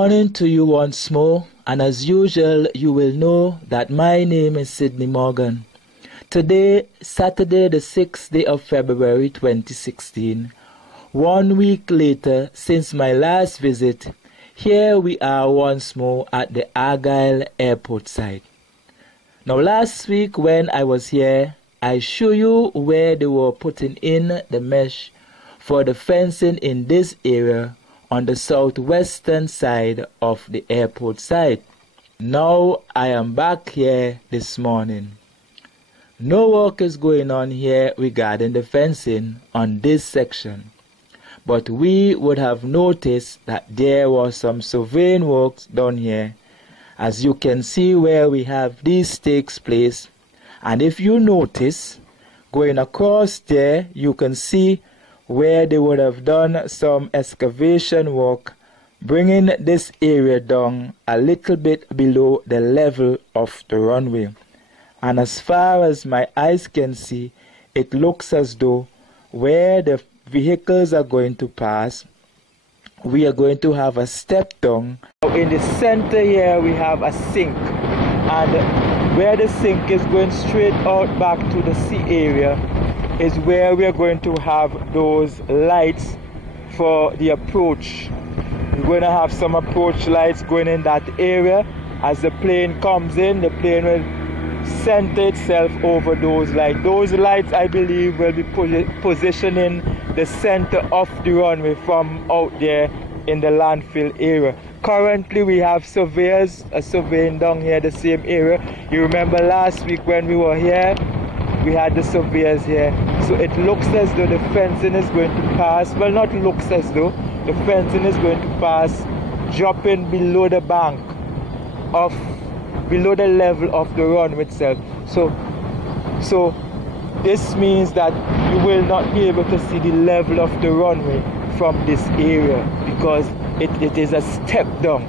morning to you once more, and as usual, you will know that my name is Sidney Morgan. Today, Saturday the 6th day of February 2016, 1 week later since my last visit, here we are once more at the Argyle airport site. Now last week when I was here, I showed you where they were putting in the mesh for the fencing in this area on the southwestern side of the airport site. Now I am back here this morning. No work is going on here regarding the fencing on this section, but we would have noticed that there was some surveying works done here, as you can see where we have these stakes placed. And if you notice, going across there, you can see where they would have done some excavation work, bringing this area down a little bit below the level of the runway. And as far as my eyes can see, it looks as though where the vehicles are going to pass, we are going to have a step down. In the center here we have a sink, and where the sink is going straight out back to the sea area is where we are going to have those lights for the approach. We're going to have some approach lights going in that area. As the plane comes in, the plane will center itself over those lights. Those lights, I believe, will be positioning the center of the runway from out there in the landfill area. Currently we have surveyors surveying down here the same area. You remember last week when we were here, we had the surveyors here. So it looks as though the fencing is going to pass, well, not looks as though, the fencing is going to pass dropping below the bank of, below the level of the runway itself. So this means that you will not be able to see the level of the runway from this area, because it is a step down.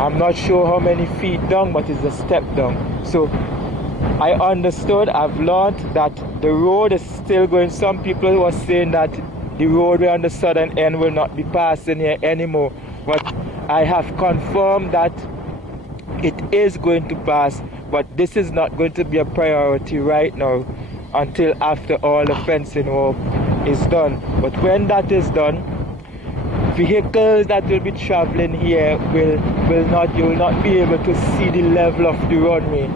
I'm not sure how many feet down, but it's a step down. So I understood, I've learned that the road is still going. Some people were saying that the roadway on the southern end will not be passing here anymore, but I have confirmed that it is going to pass, but this is not going to be a priority right now until after all the fencing work is done. But when that is done, vehicles that will be traveling here you will not be able to see the level of the runway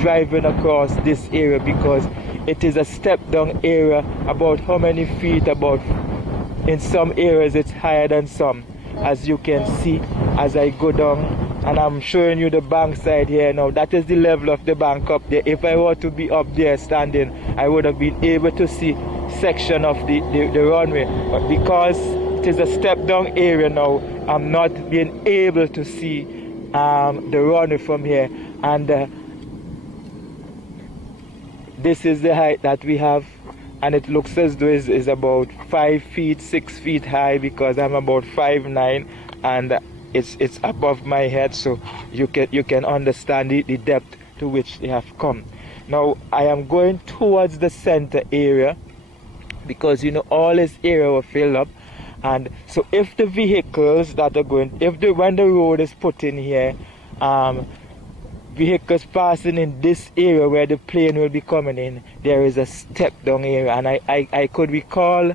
driving across this area, because it is a step down area. About how many feet? About, in some areas it's higher than some, as you can see as I go down. And I'm showing you the bank side here now. That is the level of the bank up there. If I were to be up there standing, I would have been able to see section of the runway, but because it is a step down area now, I'm not being able to see the runway from here. And this is the height that we have, and it looks as though it is about 5 feet, 6 feet high, because I'm about 5'9", and it's above my head, so you can understand the depth to which they have come. Now I am going towards the center area, because you know all this area will fill up. And so if the vehicles that are going, when the road is put in here, vehicles passing in this area where the plane will be coming in, there is a step down area. And I could recall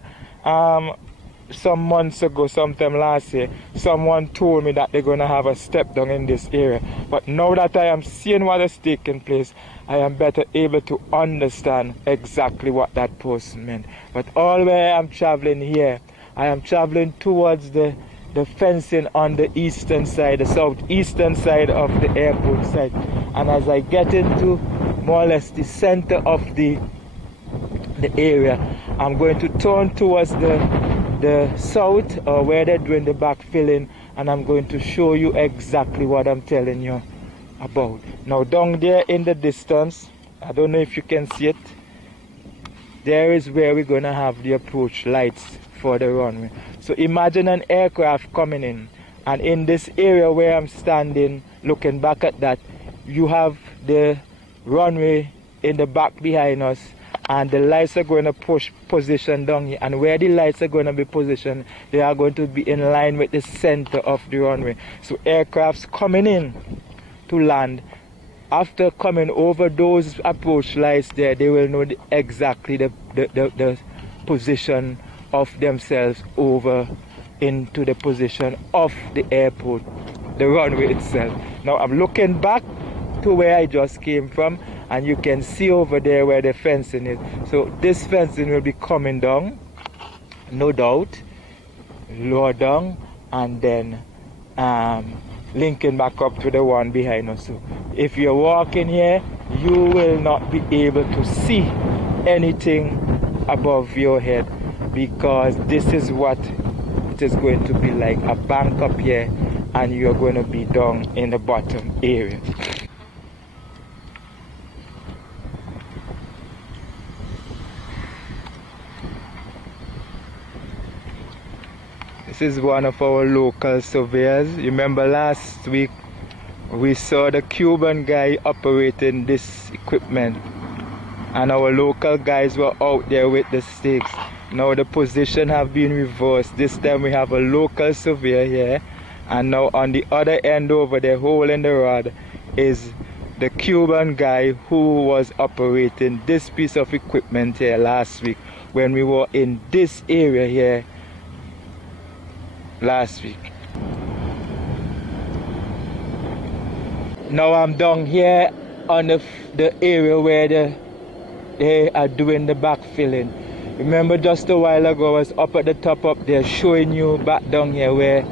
some months ago, sometime last year, someone told me that they're going to have a step down in this area. But now that I am seeing what is taking place, I am better able to understand exactly what that person meant. But all where I'm traveling here, I am traveling towards the fencing on the eastern side, the southeastern side of the airport site. And as I get into more or less the center of the area, I'm going to turn towards the south, or where they're doing the backfilling, and I'm going to show you exactly what I'm telling you about. Now down there in the distance, I don't know if you can see it, there is where we're going to have the approach lights for the runway. So imagine an aircraft coming in, and in this area where I'm standing looking back at that, you have the runway in the back behind us, and the lights are going to position down here, and where the lights are going to be positioned, they are going to be in line with the center of the runway. So aircrafts coming in to land, after coming over those approach lights there, they will know exactly the position of themselves over into the position of the airport, the runway itself. Now I'm looking back to where I just came from, and you can see over there where the fencing is. So this fencing will be coming down, no doubt, lower down, and then linking back up to the one behind us. So if you're walking here, you will not be able to see anything above your head, because this is what it is going to be like, a bank up here, and you're going to be down in the bottom area. This is one of our local surveyors. Remember last week we saw the Cuban guy operating this equipment, and our local guys were out there with the stakes. Now the position have been reversed. This time we have a local surveyor here, and now on the other end over there, hole in the rod, is the Cuban guy who was operating this piece of equipment here last week when we were in this area here last week. Now I'm down here on the area where they are doing the backfilling. Remember just a while ago I was up at the top up there showing you back down here where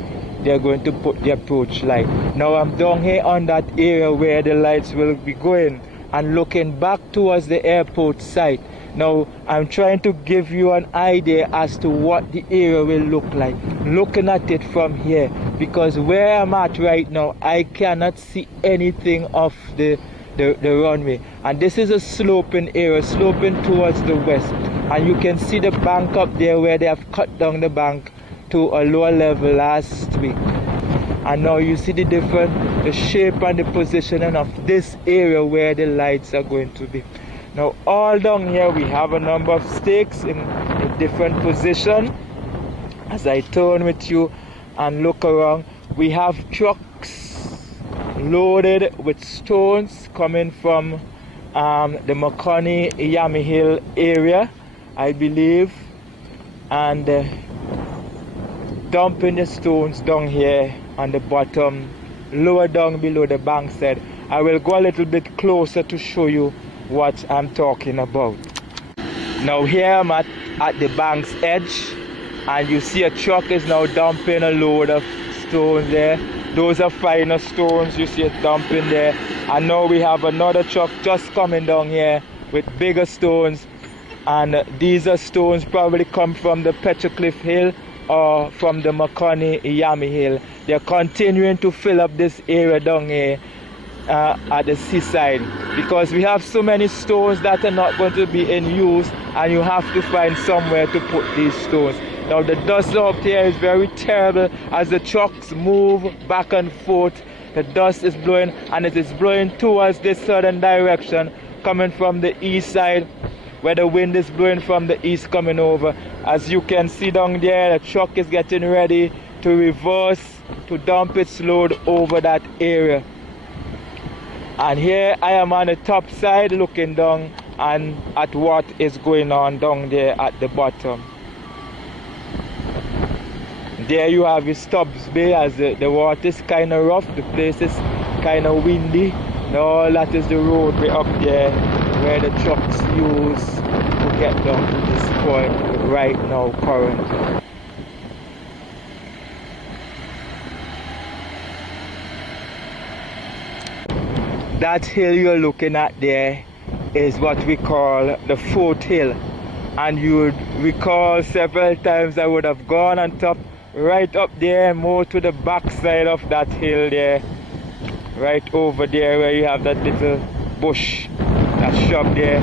they're going to put the approach light. Now I'm down here on that area where the lights will be going and looking back towards the airport site. Now I'm trying to give you an idea as to what the area will look like, looking at it from here, because where I'm at right now I cannot see anything of the runway, and this is a sloping area, sloping towards the west, and you can see the bank up there where they have cut down the bank to a lower level last week. And now you see the shape and the positioning of this area where the lights are going to be. Now all down here we have a number of stakes in different position. As I turn with you and look around, we have trucks loaded with stones coming from the Makoni Yami Hill area, I believe, and dumping the stones down here on the bottom, lower down below the bank side. I will go a little bit closer to show you what I'm talking about. Now here I'm at the bank's edge, and you see a truck is now dumping a load of stones there. Those are finer stones, you see it dumping there. And now we have another truck just coming down here with bigger stones, and these are stones probably come from the Petrocliff Hill or from the Makoni Yami Hill. They're continuing to fill up this area down here at the seaside, because we have so many stones that are not going to be in use, and you have to find somewhere to put these stones. Now the dust up here is very terrible as the trucks move back and forth. The dust is blowing, and it is blowing towards this southern direction, coming from the east side, where the wind is blowing from the east coming over. As you can see down there, the truck is getting ready to reverse to dump its load over that area. And here I am on the top side looking down and at what is going on down there at the bottom. There you have your Stubbs Bay, as the water is kind of rough, the place is kind of windy. Now that is the roadway up there where the trucks use to get down to this point right now currently. That hill you're looking at there is what we call the fourth hill, and you would recall several times I would have gone on top, right up there, more to the back side of that hill there, right over there where you have that little bush, that shrub there.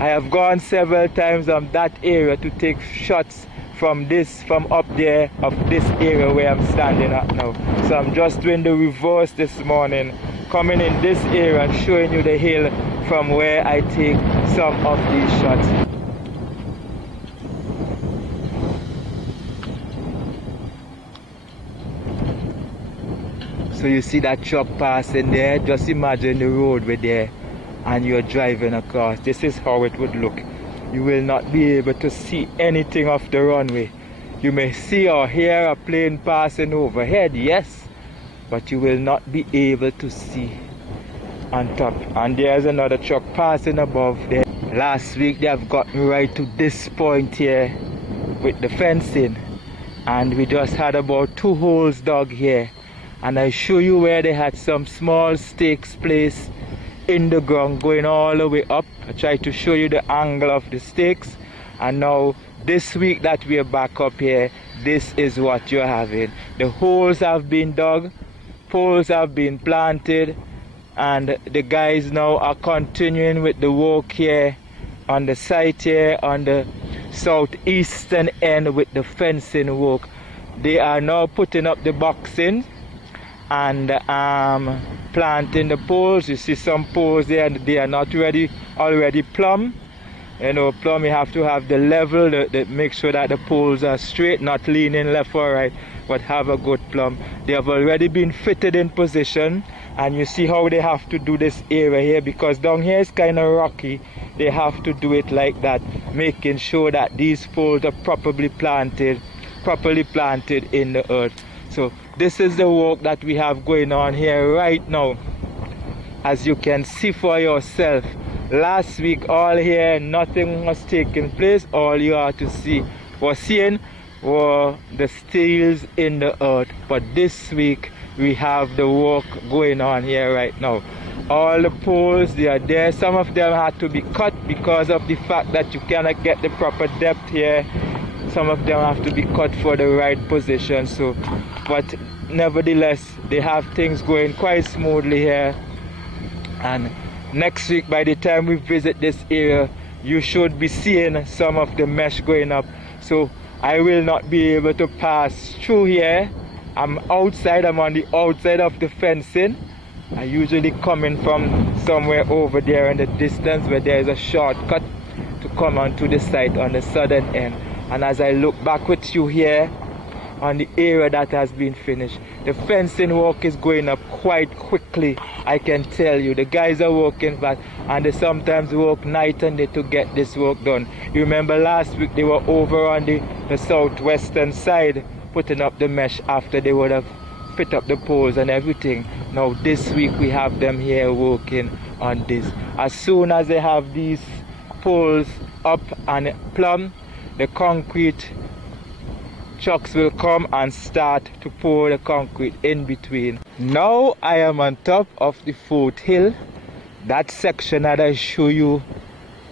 I have gone several times on that area to take shots from up there of this area where I'm standing at now. So I'm just doing the reverse this morning, coming in this area and showing you the hill from where I take some of these shots. So you see that truck passing there, just imagine the roadway there and you're driving across. This is how it would look. You will not be able to see anything off the runway. You may see or hear a plane passing overhead, yes, but you will not be able to see on top. And there's another truck passing above there. Last week they have gotten right to this point here with the fencing, and we just had about 2 holes dug here. And I show you where they had some small stakes placed in the ground going all the way up. I try to show you the angle of the stakes. And now this week that we are back up here, this is what you're having. The holes have been dug, poles have been planted, and the guys now are continuing with the work here on the site here on the southeastern end with the fencing work. They are now putting up the boxing and planting the poles. You see some poles there, they are not already plumb. You know, plumb, you have to have the level that make sure that the poles are straight, not leaning left or right, but have a good plumb. They have already been fitted in position, and you see how they have to do this area here, because down here is kind of rocky. They have to do it like that, making sure that these poles are properly planted in the earth. So this is the work that we have going on here right now, as you can see for yourself. Last week all here nothing was taking place. All you are to see was seeing were the steels in the earth. But this week we have the work going on here right now. All the poles, they are there. Some of them had to be cut because of the fact that you cannot get the proper depth here. Some of them have to be cut for the right position. So, but nevertheless, they have things going quite smoothly here. And next week, by the time we visit this area, you should be seeing some of the mesh going up. So I will not be able to pass through here. I'm outside, I'm on the outside of the fencing. I usually come in from somewhere over there in the distance where there is a shortcut to come onto the site on the southern end. And as I look back with you here on the area that has been finished, the fencing work is going up quite quickly. I can tell you, the guys are working fast, and they sometimes work night and day to get this work done. You remember last week they were over on the southwestern side putting up the mesh after they would have fit up the poles and everything. Now this week we have them here working on this. As soon as they have these poles up and plumb, the concrete trucks will come and start to pour the concrete in between. Now I am on top of the foothill, that section that I showed you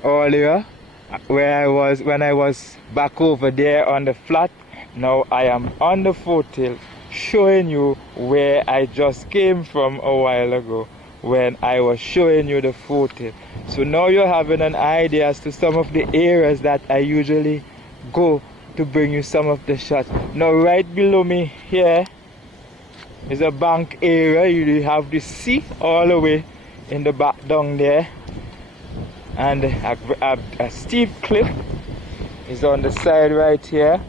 earlier where I was when I was back over there on the flat. Now I am on the foothill showing you where I just came from a while ago when I was showing you the foothill. So now you're having an idea as to some of the areas that I usually go to bring you some of the shots. Now right below me here is a bank area. You have the sea all the way in the back down there, and a steep cliff is on the side right here,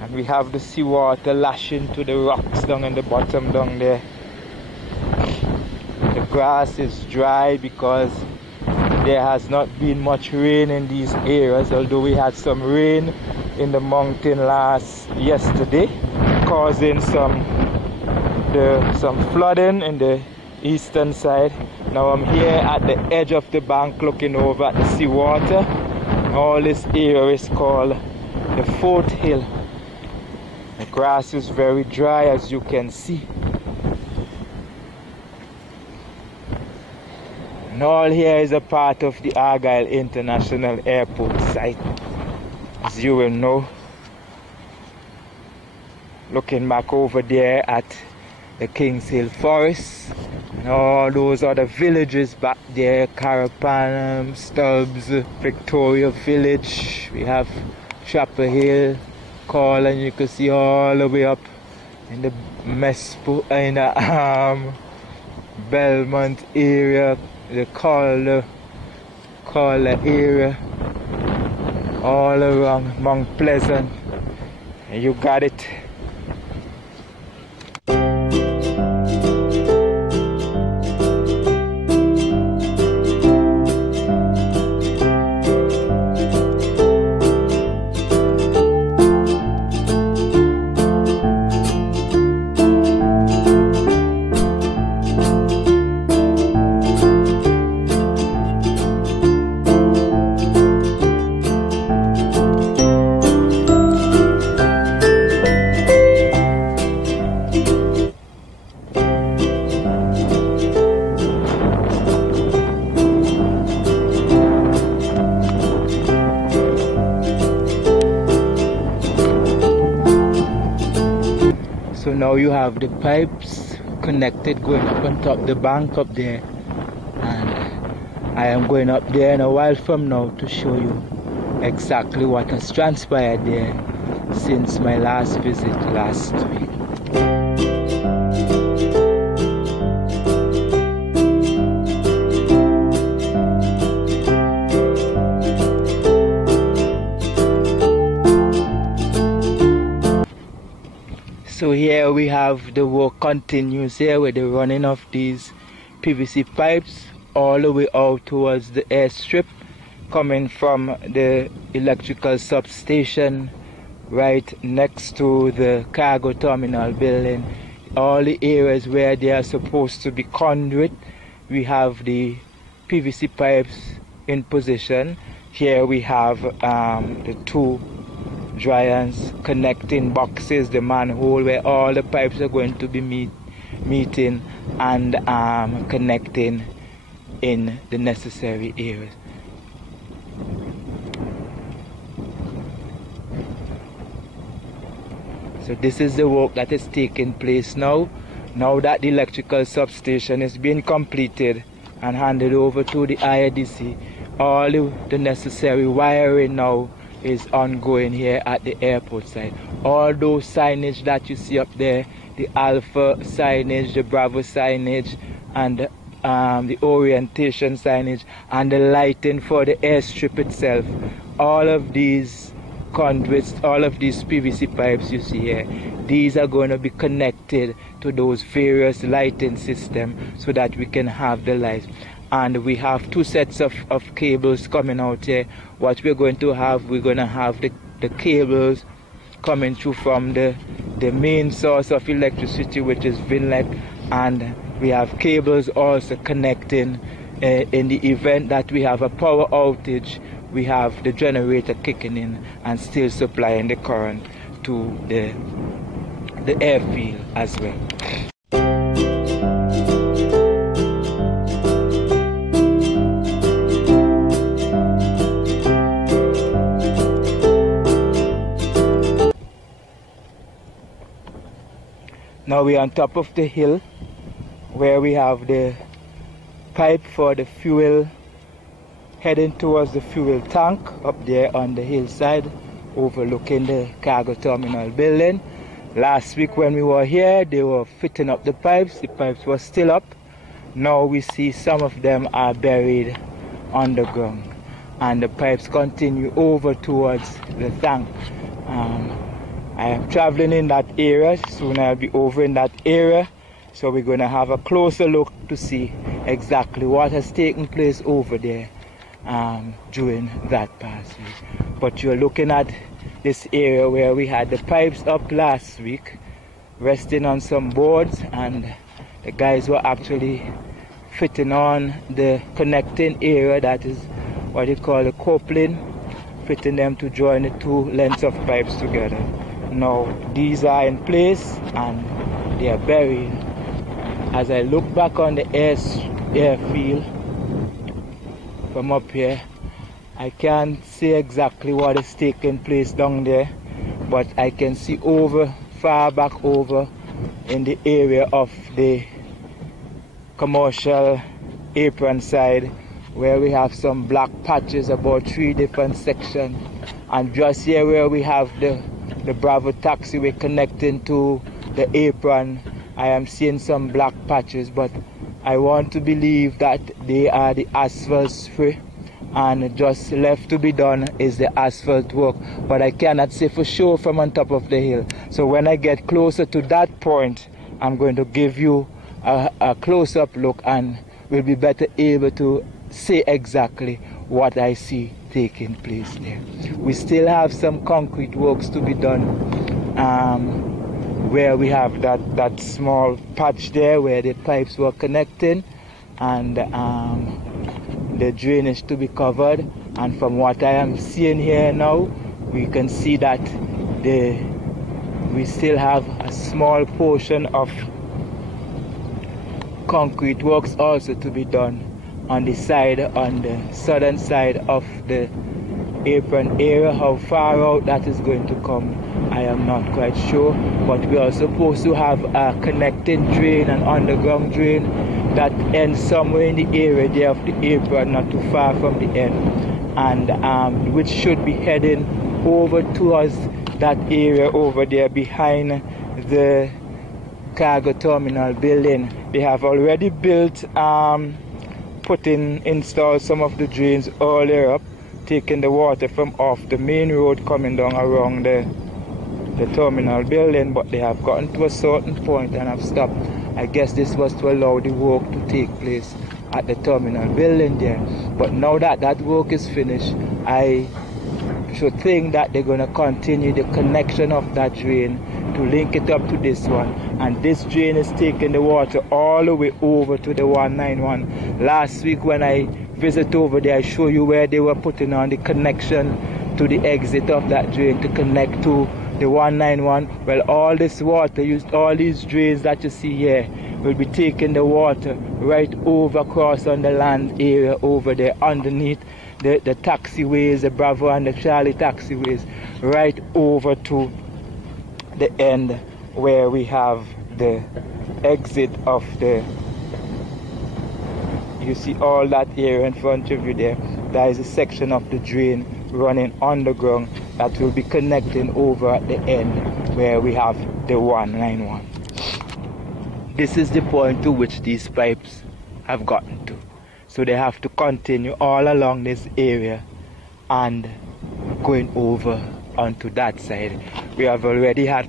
and we have the seawater lashing to the rocks down in the bottom down there. The grass is dry because there has not been much rain in these areas, although we had some rain in the mountain yesterday, causing some flooding in the eastern side. Now I'm here at the edge of the bank looking over at the seawater. All this area is called the foothill. The grass is very dry, as you can see. And all here is a part of the Argyle International Airport site, as you will know. Looking back over there at the Kings Hill Forest and all those other villages back there, Carapanum, Stubbs, Victoria Village. We have Chapel Hill, Call, and you can see all the way up in the Belmont area, the Calder area, all around Mount Pleasant. You got it. So now you have the pipes connected going up on top the bank up there, and I am going up there in a while from now to show you exactly what has transpired there since my last visit last week. So here we have the work continues here with the running of these PVC pipes all the way out towards the airstrip, coming from the electrical substation right next to the cargo terminal building. All the areas where they are supposed to be conduit, we have the PVC pipes in position. Here we have the two dryers connecting boxes, the manhole where all the pipes are going to be meeting and connecting in the necessary areas. So this is the work that is taking place now. Now that the electrical substation is being completed and handed over to the IADC, all the necessary wiring now is ongoing here at the airport site. All those signage that you see up there, the Alpha signage, the Bravo signage, and the orientation signage, and the lighting for the airstrip itself, all of these conduits, all of these PVC pipes you see here, these are going to be connected to those various lighting systems so that we can have the lights. And we have two sets of cables coming out here. What we're going to have the cables coming through from the main source of electricity, which is Vinlet, and we have cables also connecting in the event that we have a power outage. We have the generator kicking in and still supplying the current to the airfield as well. Now we're on top of the hill where we have the pipe for the fuel heading towards the fuel tank up there on the hillside overlooking the cargo terminal building. Last week when we were here, they were fitting up the pipes. The pipes were still up. Now we see some of them are buried underground, and the pipes continue over towards the tank. I am traveling in that area. Soon I'll be over in that area, so we're going to have a closer look to see exactly what has taken place over there during that past week. But you're looking at this area where we had the pipes up last week resting on some boards, and the guys were actually fitting on the connecting area, that is what you call the coupling, fitting them to join the two lengths of pipes together. Now these are in place and they are buried. As I look back on the airfield from up here, I can't see exactly what is taking place down there, but I can see far back over in the area of the commercial apron side, where we have some black patches, about 3 different sections, and just here where we have the Bravo taxiway connecting to the apron, I am seeing some black patches, but I want to believe that they are the asphalt spray, and just left to be done is the asphalt work, but I cannot say for sure from on top of the hill. So when I get closer to that point, I'm going to give you a close-up look, and we'll be better able to say exactly what I see taking place there. We still have some concrete works to be done, where we have that small patch there where the pipes were connecting, and the drainage to be covered. And from what I am seeing here now, we can see that we still have a small portion of concrete works also to be done on the southern side of the apron area. How far out that is going to come, I am not quite sure, but we are supposed to have a connecting drain, an underground drain that ends somewhere in the area there of the apron, not too far from the end, and which should be heading over towards that area over there behind the cargo terminal building. They have already built, installed some of the drains earlier up, taking the water from off the main road coming down around the terminal building, but they have gotten to a certain point and have stopped. I guess this was to allow the work to take place at the terminal building there. But now that that work is finished, I should think that they're going to continue the connection of that drain to link it up to this one. And this drain is taking the water all the way over to the 191. Last week when I visit over there, I show you where they were putting on the connection to the exit of that drain to connect to the 191. Well, all this water, all these drains that you see here, will be taking the water right over across on the land area over there underneath the taxiways, the Bravo and the Charlie taxiways, right over to the end where we have the exit of you see all that area in front of you there. That is a section of the drain running underground that will be connecting over at the end where we have the 191. This is the point to which these pipes have gotten to. So they have to continue all along this area and going over onto that side. We have already have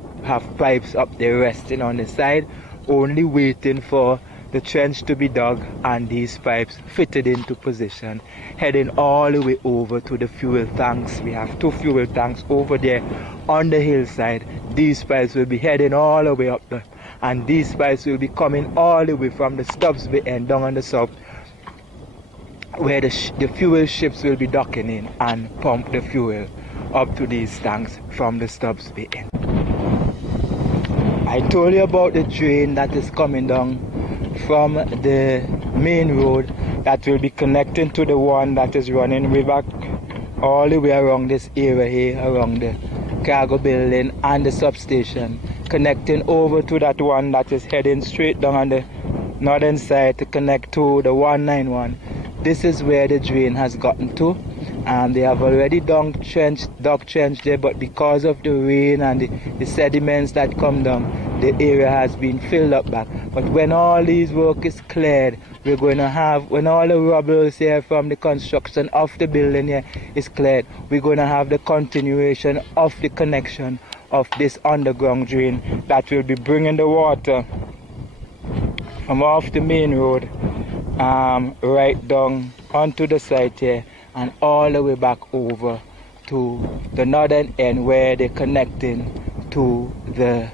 pipes up there resting on the side, only waiting for the trench to be dug and these pipes fitted into position, heading all the way over to the fuel tanks. We have 2 fuel tanks over there on the hillside. These pipes will be heading all the way up there, and these pipes will be coming all the way from the Stubbs Bay end down on the south, where the fuel ships will be docking in and pump the fuel up to these tanks from the Stubbs Bay end. I told you about the drain that is coming down from the main road that will be connecting to the one that is running way back all the way around this area here, around the cargo building and the substation, connecting over to that one that is heading straight down on the northern side to connect to the 191. This is where the drain has gotten to, and they have already dug trench there, but because of the rain and the sediments that come down, the area has been filled up back. But when all these work is cleared, we're going to have, when all the rubble here from the construction of the building here is cleared, we're going to have the continuation of the connection of this underground drain that will be bringing the water from off the main road right down onto the site here and all the way back over to the northern end where they're connecting to the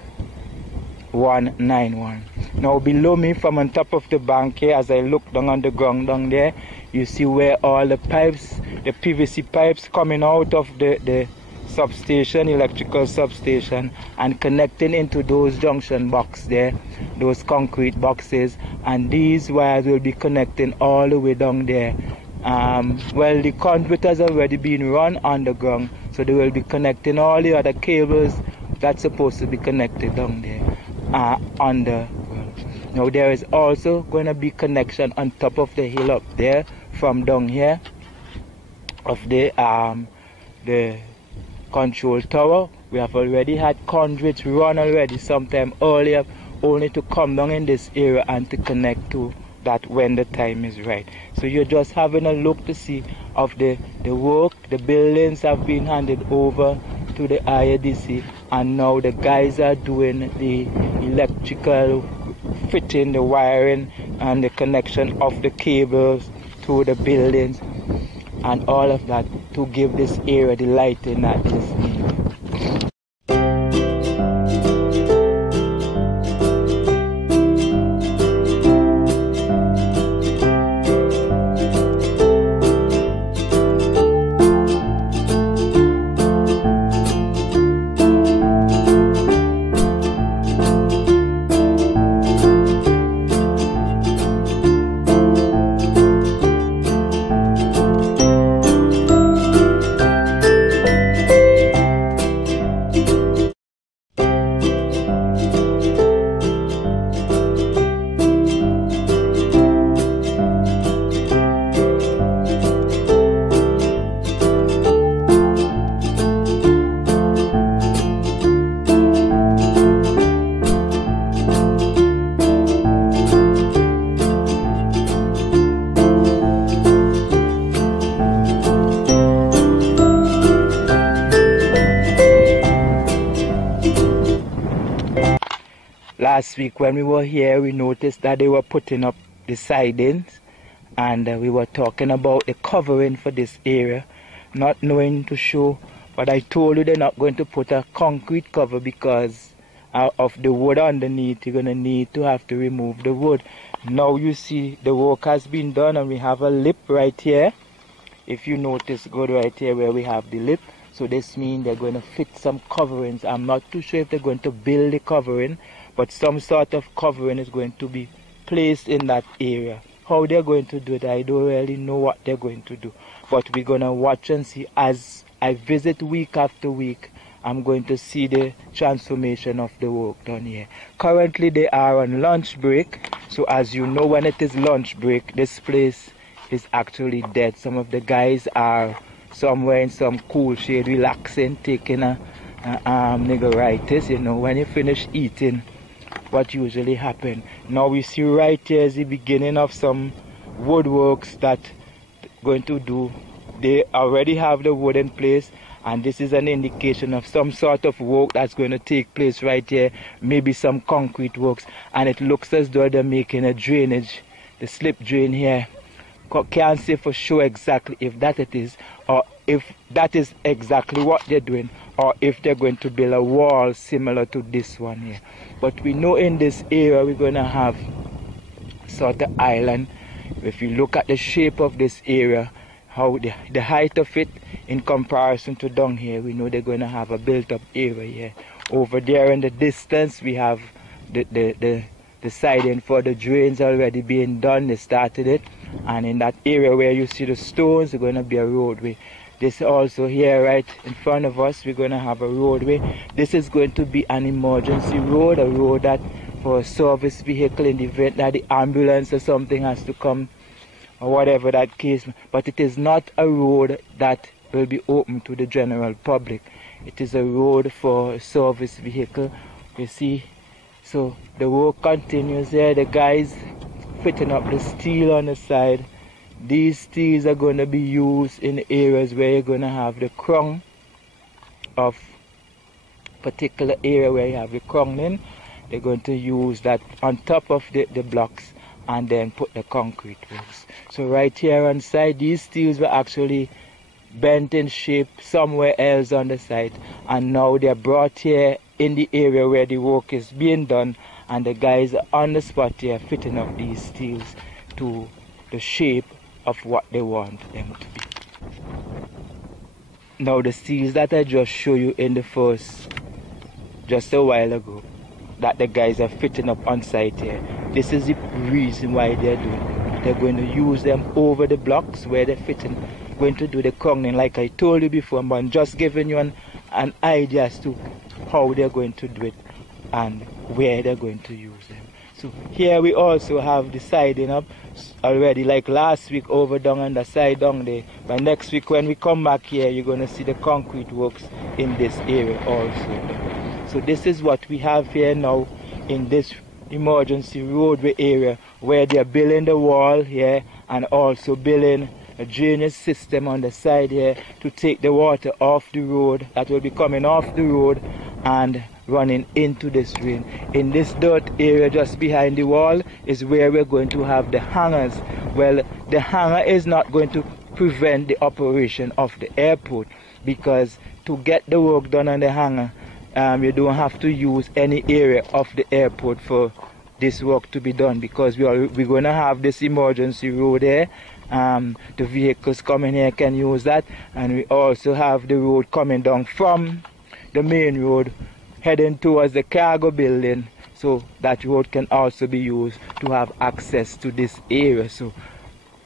191. Now below me, from on top of the bank here, as I look down on the ground down there, you see where all the pipes, the PVC pipes coming out of the substation, electrical substation, and connecting into those junction box there, those concrete boxes, and these wires will be connecting all the way down there. Well, the conduit has already been run underground, so they will be connecting all the other cables that's supposed to be connected down there underground. Now there is also going to be connection on top of the hill up there from down here of the control tower. We have already had conduits run already sometime earlier, only to come down in this area and to connect to that when the time is right. So you're just having a look to see of the work. The buildings have been handed over to the IADC, and now the guys are doing the electrical fitting, the wiring and the connection of the cables to the buildings and all of that to give this area the lighting that is needed. Last week when we were here, we noticed that they were putting up the sidings, and we were talking about the covering for this area, not knowing to show, but I told you they're not going to put a concrete cover because of the wood underneath. You're going to need to have to remove the wood. Now you see the work has been done, and we have a lip right here. If you notice, good right here where we have the lip. So this means they're going to fit some coverings. I'm not too sure if they're going to build the covering, but some sort of covering is going to be placed in that area. How they're going to do it, I don't really know what they're going to do. But we're going to watch and see. As I visit week after week, I'm going to see the transformation of the work done here. Currently they are on lunch break. So as you know, when it is lunch break, this place is actually dead. Some of the guys are somewhere in some cool shade, relaxing, taking a niggeritis. You know, when you finish eating, what usually happens. Now we see right here is the beginning of some woodworks that going to do. They already have the wood in place, and this is an indication of some sort of work that's going to take place right here, maybe some concrete works. And it looks as though they're making a drainage, the slip drain here. Can't say for sure exactly if that it is, or if that is exactly what they're doing, or if they're going to build a wall similar to this one here. But we know in this area we're going to have sort of island. If you look at the shape of this area, how the height of it in comparison to down here, we know they're going to have a built-up area here. Over there in the distance, we have the siding for the drains already being done. They started it, and in that area where you see the stones, there's going to be a roadway. This also here right in front of us, we're going to have a roadway. This is going to be an emergency road, a road that for a service vehicle in the event that the ambulance or something has to come, or whatever that case. But it is not a road that will be open to the general public. It is a road for a service vehicle. You see, so the work continues there. The guys fitting up the steel on the side. These steels are going to be used in areas where you're going to have the crown of particular area where you have the crowning. They're going to use that on top of the blocks and then put the concrete works. So right here on side, these steels were actually bent in shape somewhere else on the side, and now they're brought here in the area where the work is being done, and the guys are on the spot here fitting up these steels to the shape of what they want them to be. Now the steels that I just showed you in the first, just a while ago, that the guys are fitting up on site here, this is the reason why they're doing it. They're going to use them over the blocks where they're fitting, going to do the crowning like I told you before, but I'm just giving you an idea as to how they're going to do it and where they're going to use them. So here we also have the siding up already, like last week over down on the side down there. But next week when we come back here, you're going to see the concrete works in this area also. So this is what we have here now in this emergency roadway area where they're building the wall here and also building a drainage system on the side here to take the water off the road that will be coming off the road and running into this drain. In this dirt area just behind the wall is where we're going to have the hangars. Well, the hangar is not going to prevent the operation of the airport, because to get the work done on the hangar, you don't have to use any area of the airport for this work to be done, because we're going to have this emergency road here. The vehicles coming here can use that, and we also have the road coming down from the main road heading towards the cargo building, so that road can also be used to have access to this area. So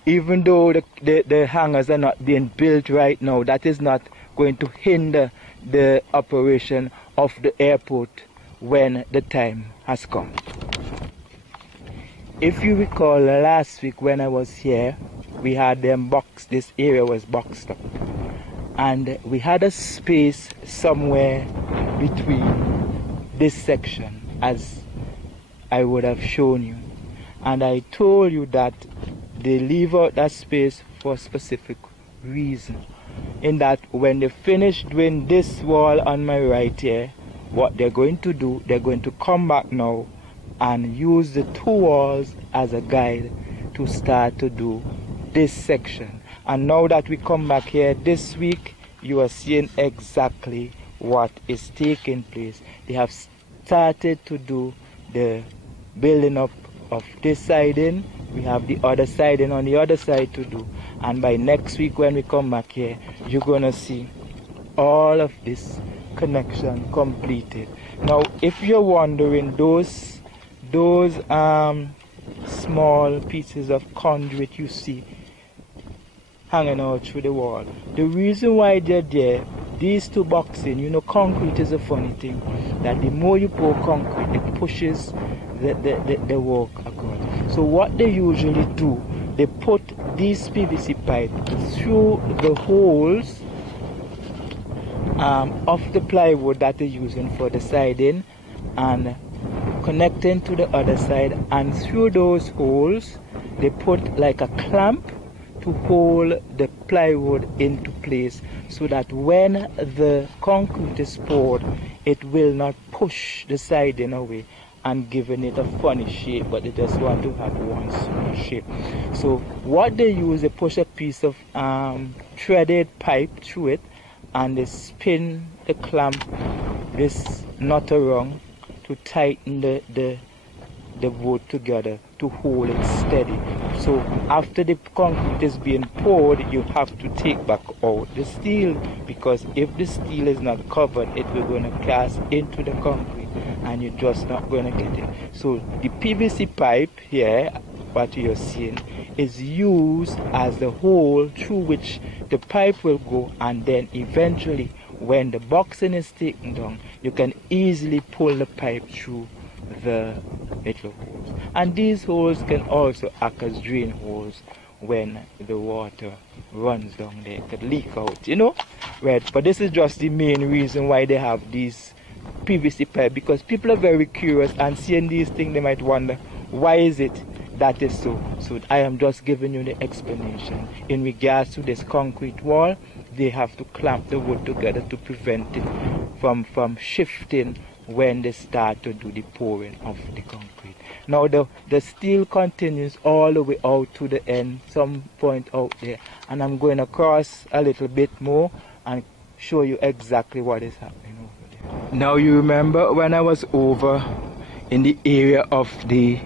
even though the hangars are not being built right now, that is not going to hinder the operation of the airport when the time has come. If you recall, last week when I was here, we had them boxed, this area was boxed up, and we had a space somewhere between this section, as I would have shown you, and I told you that they leave out that space for a specific reason, in that when they finish doing this wall on my right here, what they're going to do, they're going to come back now and use the two walls as a guide to start to do this section. And now that we come back here this week, you are seeing exactly what is taking place. They have started to do the building up of this siding. We have the other siding on the other side to do, and by next week when we come back here, you're gonna see all of this connection completed. Now if you're wondering, those small pieces of conduit you see hanging out through the wall, the reason why they're there, these two boxing, you know, concrete is a funny thing, that the more you pour concrete, it pushes the work across. So what they usually do, they put these PVC pipe through the holes of the plywood that they're using for the siding and connecting to the other side, and through those holes they put like a clamp to hold the plywood into place, so that when the concrete is poured, it will not push the siding away and giving it a funny shape, but they just want to have one smooth shape. So what they use, they push a piece of threaded pipe through it, and they spin the clamp, this knot around, to tighten the wood together to hold it steady. So after the concrete is being poured, you have to take back out the steel, because if the steel is not covered, it will going to cast into the concrete and you're just not going to get it. So the PVC pipe here, what you're seeing, is used as the hole through which the pipe will go, and then eventually when the boxing is taken down, you can easily pull the pipe through the little holes. And these holes can also act as drain holes when the water runs down there. It could leak out, you know, right? But this is just the main reason why they have these PVC pipe, because people are very curious, and seeing these things, they might wonder, why is it that is so? So I am just giving you the explanation. In regards to this concrete wall, they have to clamp the wood together to prevent it from shifting when they start to do the pouring of the concrete. Now the steel continues all the way out to the end, some point out there, and I'm going across a little bit more and show you exactly what is happening over there. Now you remember when I was over in the area of the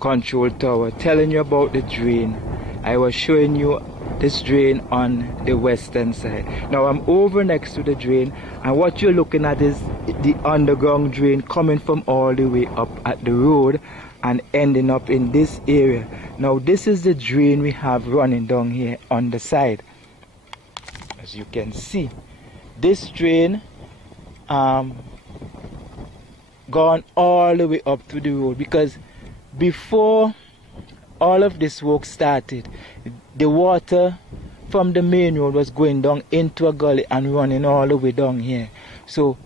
control tower telling you about the drain, I was showing you this drain on the western side. Now I'm over next to the drain, and what you're looking at is the underground drain coming from all the way up at the road and ending up in this area. Now this is the drain we have running down here on the side. As you can see, this drain gone all the way up to the road, because before all of this work started, the water from the main road was going down into a gully and running all the way down here. So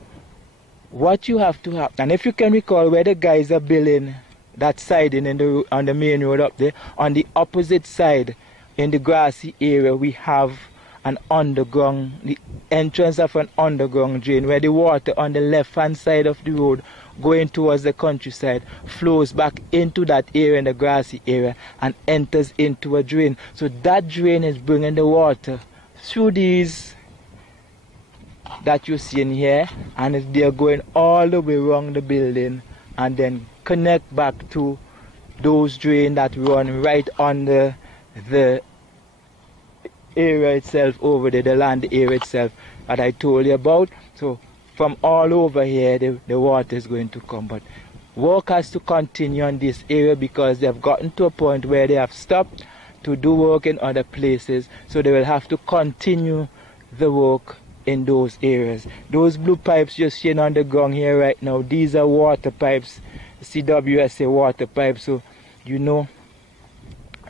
what you have to have, and if you can recall where the guys are building that siding on the main road up there. On the opposite side, in the grassy area, we have an underground, the entrance of an underground drain where the water on the left hand side of the road going towards the countryside flows back into that area, in the grassy area, and enters into a drain. So that drain is bringing the water through these that you see in here, and they're going all the way around the building and then connect back to those drains that run right under the area itself over there, the land area itself that I told you about. So from all over here the water is going to come, but work has to continue on this area because they have gotten to a point where they have stopped to do work in other places, so they will have to continue the work in those areas. Those blue pipes you're seeing on the ground here right now, these are water pipes, CWSA water pipes, so you know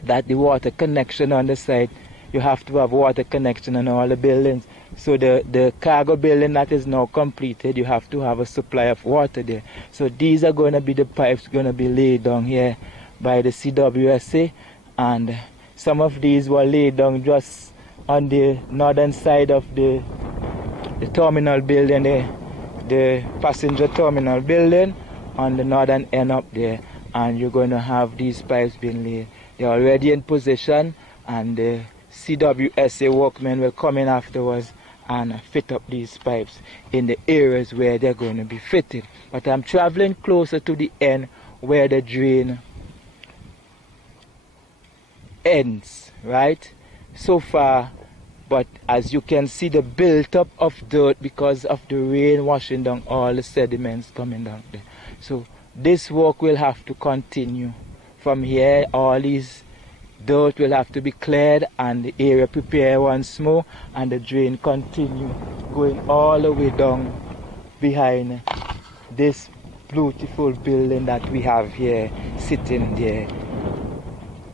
that the water connection on the site, you have to have water connection on all the buildings. So the cargo building that is now completed, you have to have a supply of water there. So these are going to be the pipes going to be laid down here by the CWSA, and some of these were laid down just on the northern side of the terminal building, the passenger terminal building on the northern end up there, and you're going to have these pipes being laid. They're already in position, and the CWSA workmen will come in afterwards and fit up these pipes in the areas where they're going to be fitted. But I'm traveling closer to the end where the drain ends, right? So far, but as you can see, the built-up of dirt because of the rain washing down all the sediments coming down there. So this work will have to continue from here. All these dirt will have to be cleared and the area prepared once more, and the drain continue going all the way down behind this beautiful building that we have here sitting there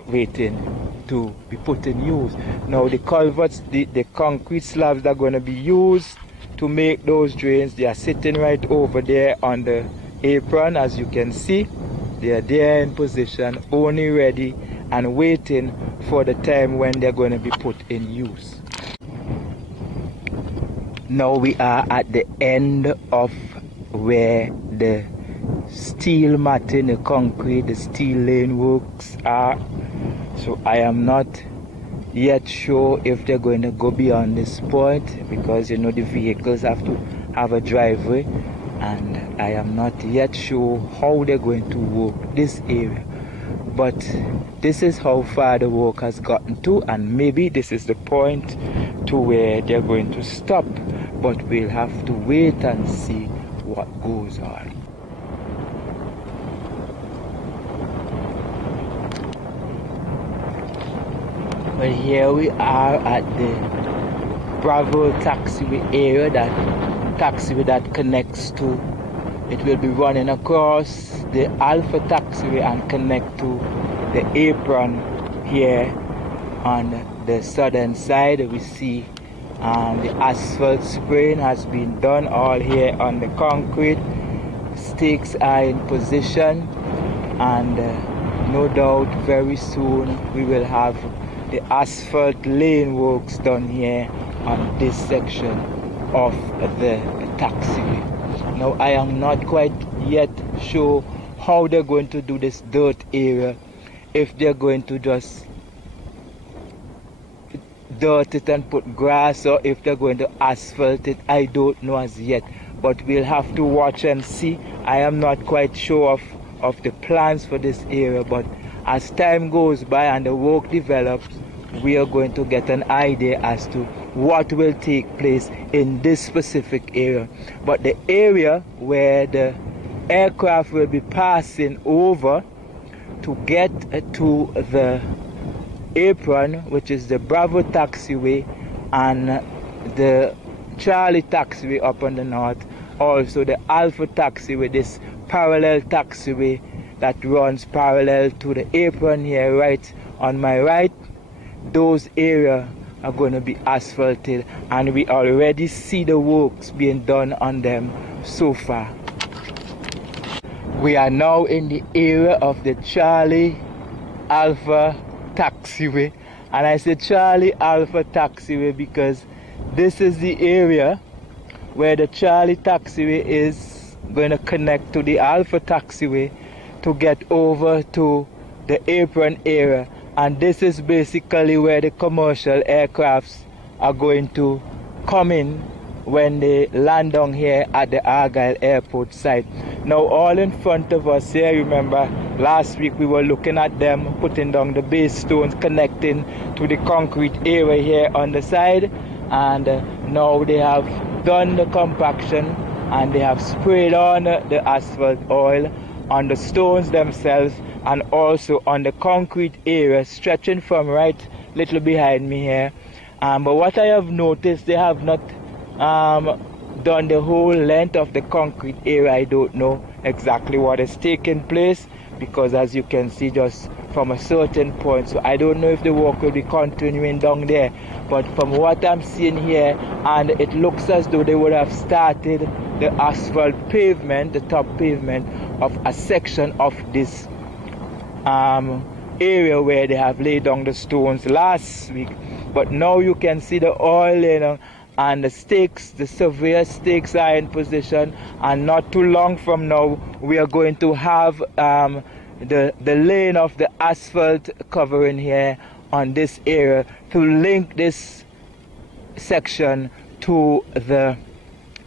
waiting to be put in use. Now the culverts, the concrete slabs that are going to be used to make those drains, they are sitting right over there on the apron. As you can see, they are there in position, only ready and waiting for the time when they're going to be put in use. Now we are at the end of where the steel matting, the concrete, the steel lane works are. So I am not yet sure if they're going to go beyond this point, because you know the vehicles have to have a driveway, and I am not yet sure how they're going to work this area. But this is how far the work has gotten to, and maybe this is the point to where they're going to stop, but we'll have to wait and see what goes on. Well, here we are at the Bravo taxiway area, that taxiway that connects to, it will be running across the Alpha taxiway and connect to the apron here on the southern side. We see the asphalt spraying has been done all here on the concrete. Stakes are in position, and no doubt very soon we will have the asphalt lane works done here on this section of the taxiway. Now I am not quite yet sure how they're going to do this dirt area, if they're going to just dirt it and put grass, or if they're going to asphalt it. I don't know as yet, but we'll have to watch and see. I am not quite sure of the plans for this area, but as time goes by and the work develops, we are going to get an idea as to what will take place in this specific area. But the area where the aircraft will be passing over to get to the apron, which is the Bravo taxiway and the Charlie taxiway up on the north, also the Alpha taxiway, this parallel taxiway that runs parallel to the apron here right on my right. Those areas are going to be asphalted, and we already see the works being done on them so far. We are now in the area of the Charlie Alpha Taxiway, and I say Charlie Alpha Taxiway because this is the area where the Charlie Taxiway is going to connect to the Alpha Taxiway to get over to the apron area, and this is basically where the commercial aircrafts are going to come in when they land down here at the Argyle airport site. Now all in front of us here, remember last week we were looking at them putting down the base stones connecting to the concrete area here on the side, and now they have done the compaction and they have sprayed on the asphalt oil on the stones themselves and also on the concrete area stretching from right little behind me here. But what I have noticed, they have not done the whole length of the concrete area. I don't know exactly what is taking place because as you can see just from a certain point, so I don't know if the work will be continuing down there, but from what I'm seeing here, and it looks as though they would have started the asphalt pavement, the top pavement of a section of this area where they have laid down the stones last week. But now you can see the oil laying and the stakes, the surveyor stakes are in position, and not too long from now we are going to have the lane of the asphalt covering here on this area to link this section to the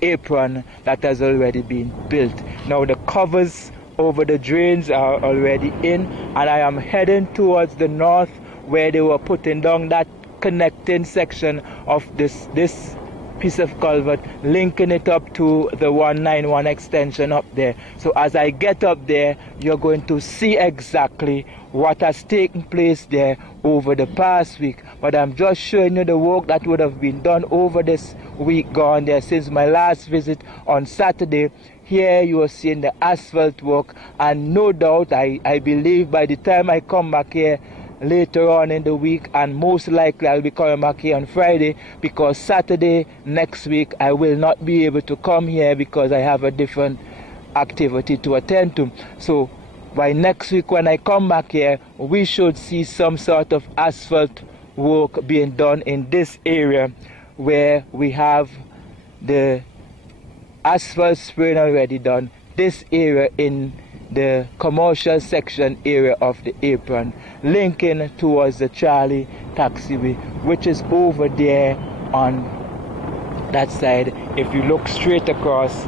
apron that has already been built. Now the covers over the drains are already in, and I am heading towards the north where they were putting down that connecting section of this piece of culvert, linking it up to the 191 extension up there. So as I get up there, you're going to see exactly what has taken place there over the past week. But I'm just showing you the work that would have been done over this week gone there since my last visit on Saturday. Here you are seeing the asphalt work, and no doubt I believe by the time I come back here later on in the week, and most likely I'll be coming back here on Friday because Saturday next week I will not be able to come here because I have a different activity to attend to. So by next week when I come back here, we should see some sort of asphalt work being done in this area where we have the asphalt spraying already done, this area in the commercial section area of the apron, linking towards the Charlie Taxiway, which is over there on that side. If you look straight across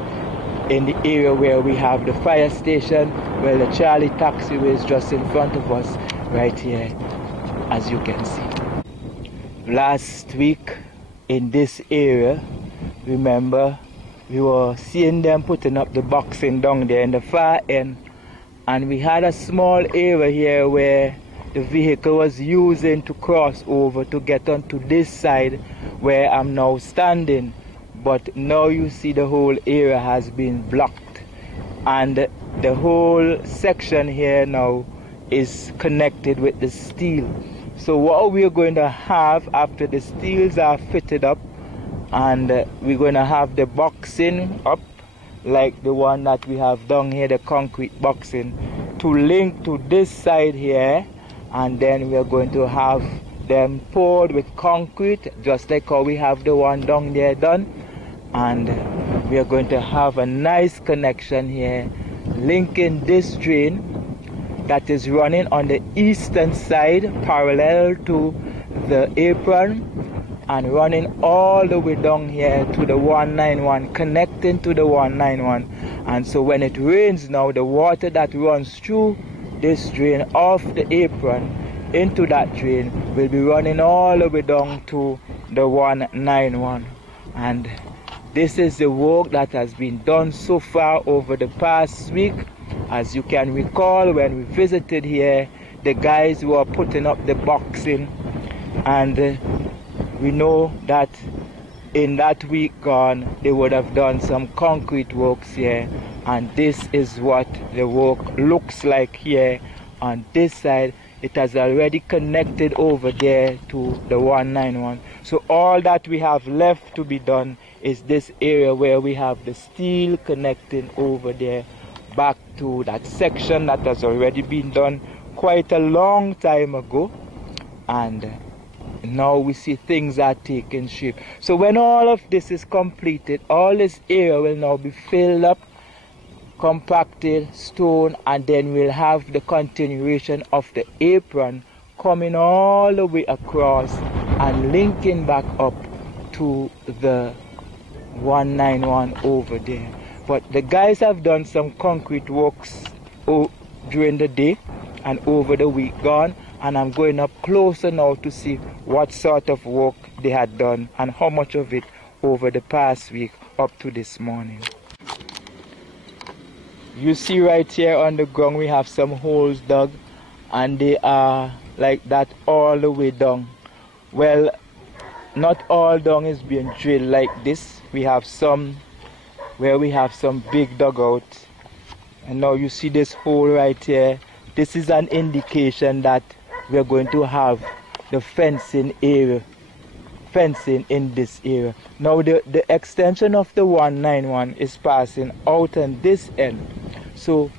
in the area where we have the fire station, well, the Charlie Taxiway is just in front of us right here, as you can see. Last week in this area, remember, we were seeing them putting up the boxing down there in the far end, and we had a small area here where the vehicle was using to cross over to get onto this side where I'm now standing. But now you see the whole area has been blocked, and the whole section here now is connected with the steel. So what we're going to have after the steels are fitted up, and we're going to have the boxing up like the one that we have down here, the concrete boxing, to link to this side here, and then we're going to have them poured with concrete just like how we have the one down there done, and we are going to have a nice connection here linking this drain that is running on the eastern side parallel to the apron and running all the way down here to the 191, connecting to the 191. And so when it rains now, the water that runs through this drain off the apron into that drain will be running all the way down to the 191. And this is the work that has been done so far over the past week. As you can recall, when we visited here, the guys were putting up the boxing, and we know that in that week gone they would have done some concrete works here, and this is what the work looks like here on this side. It has already connected over there to the 191. So all that we have left to be done is this area where we have the steel connecting over there back to that section that has already been done quite a long time ago, and now we see things are taking shape. So when all of this is completed, all this area will now be filled up, compacted, stone, and then we'll have the continuation of the apron coming all the way across and linking back up to the 191 over there. But the guys have done some concrete works during the day and over the week gone, and I'm going up closer now to see what sort of work they had done and how much of it over the past week up to this morning. You see right here on the ground we have some holes dug, and they are like that all the way down. Well, not all down is being drilled like this. We have some where we have some big dugout, and now you see this hole right here. This is an indication that we're going to have the fencing in this area. Now the extension of the 191 is passing out on this end. So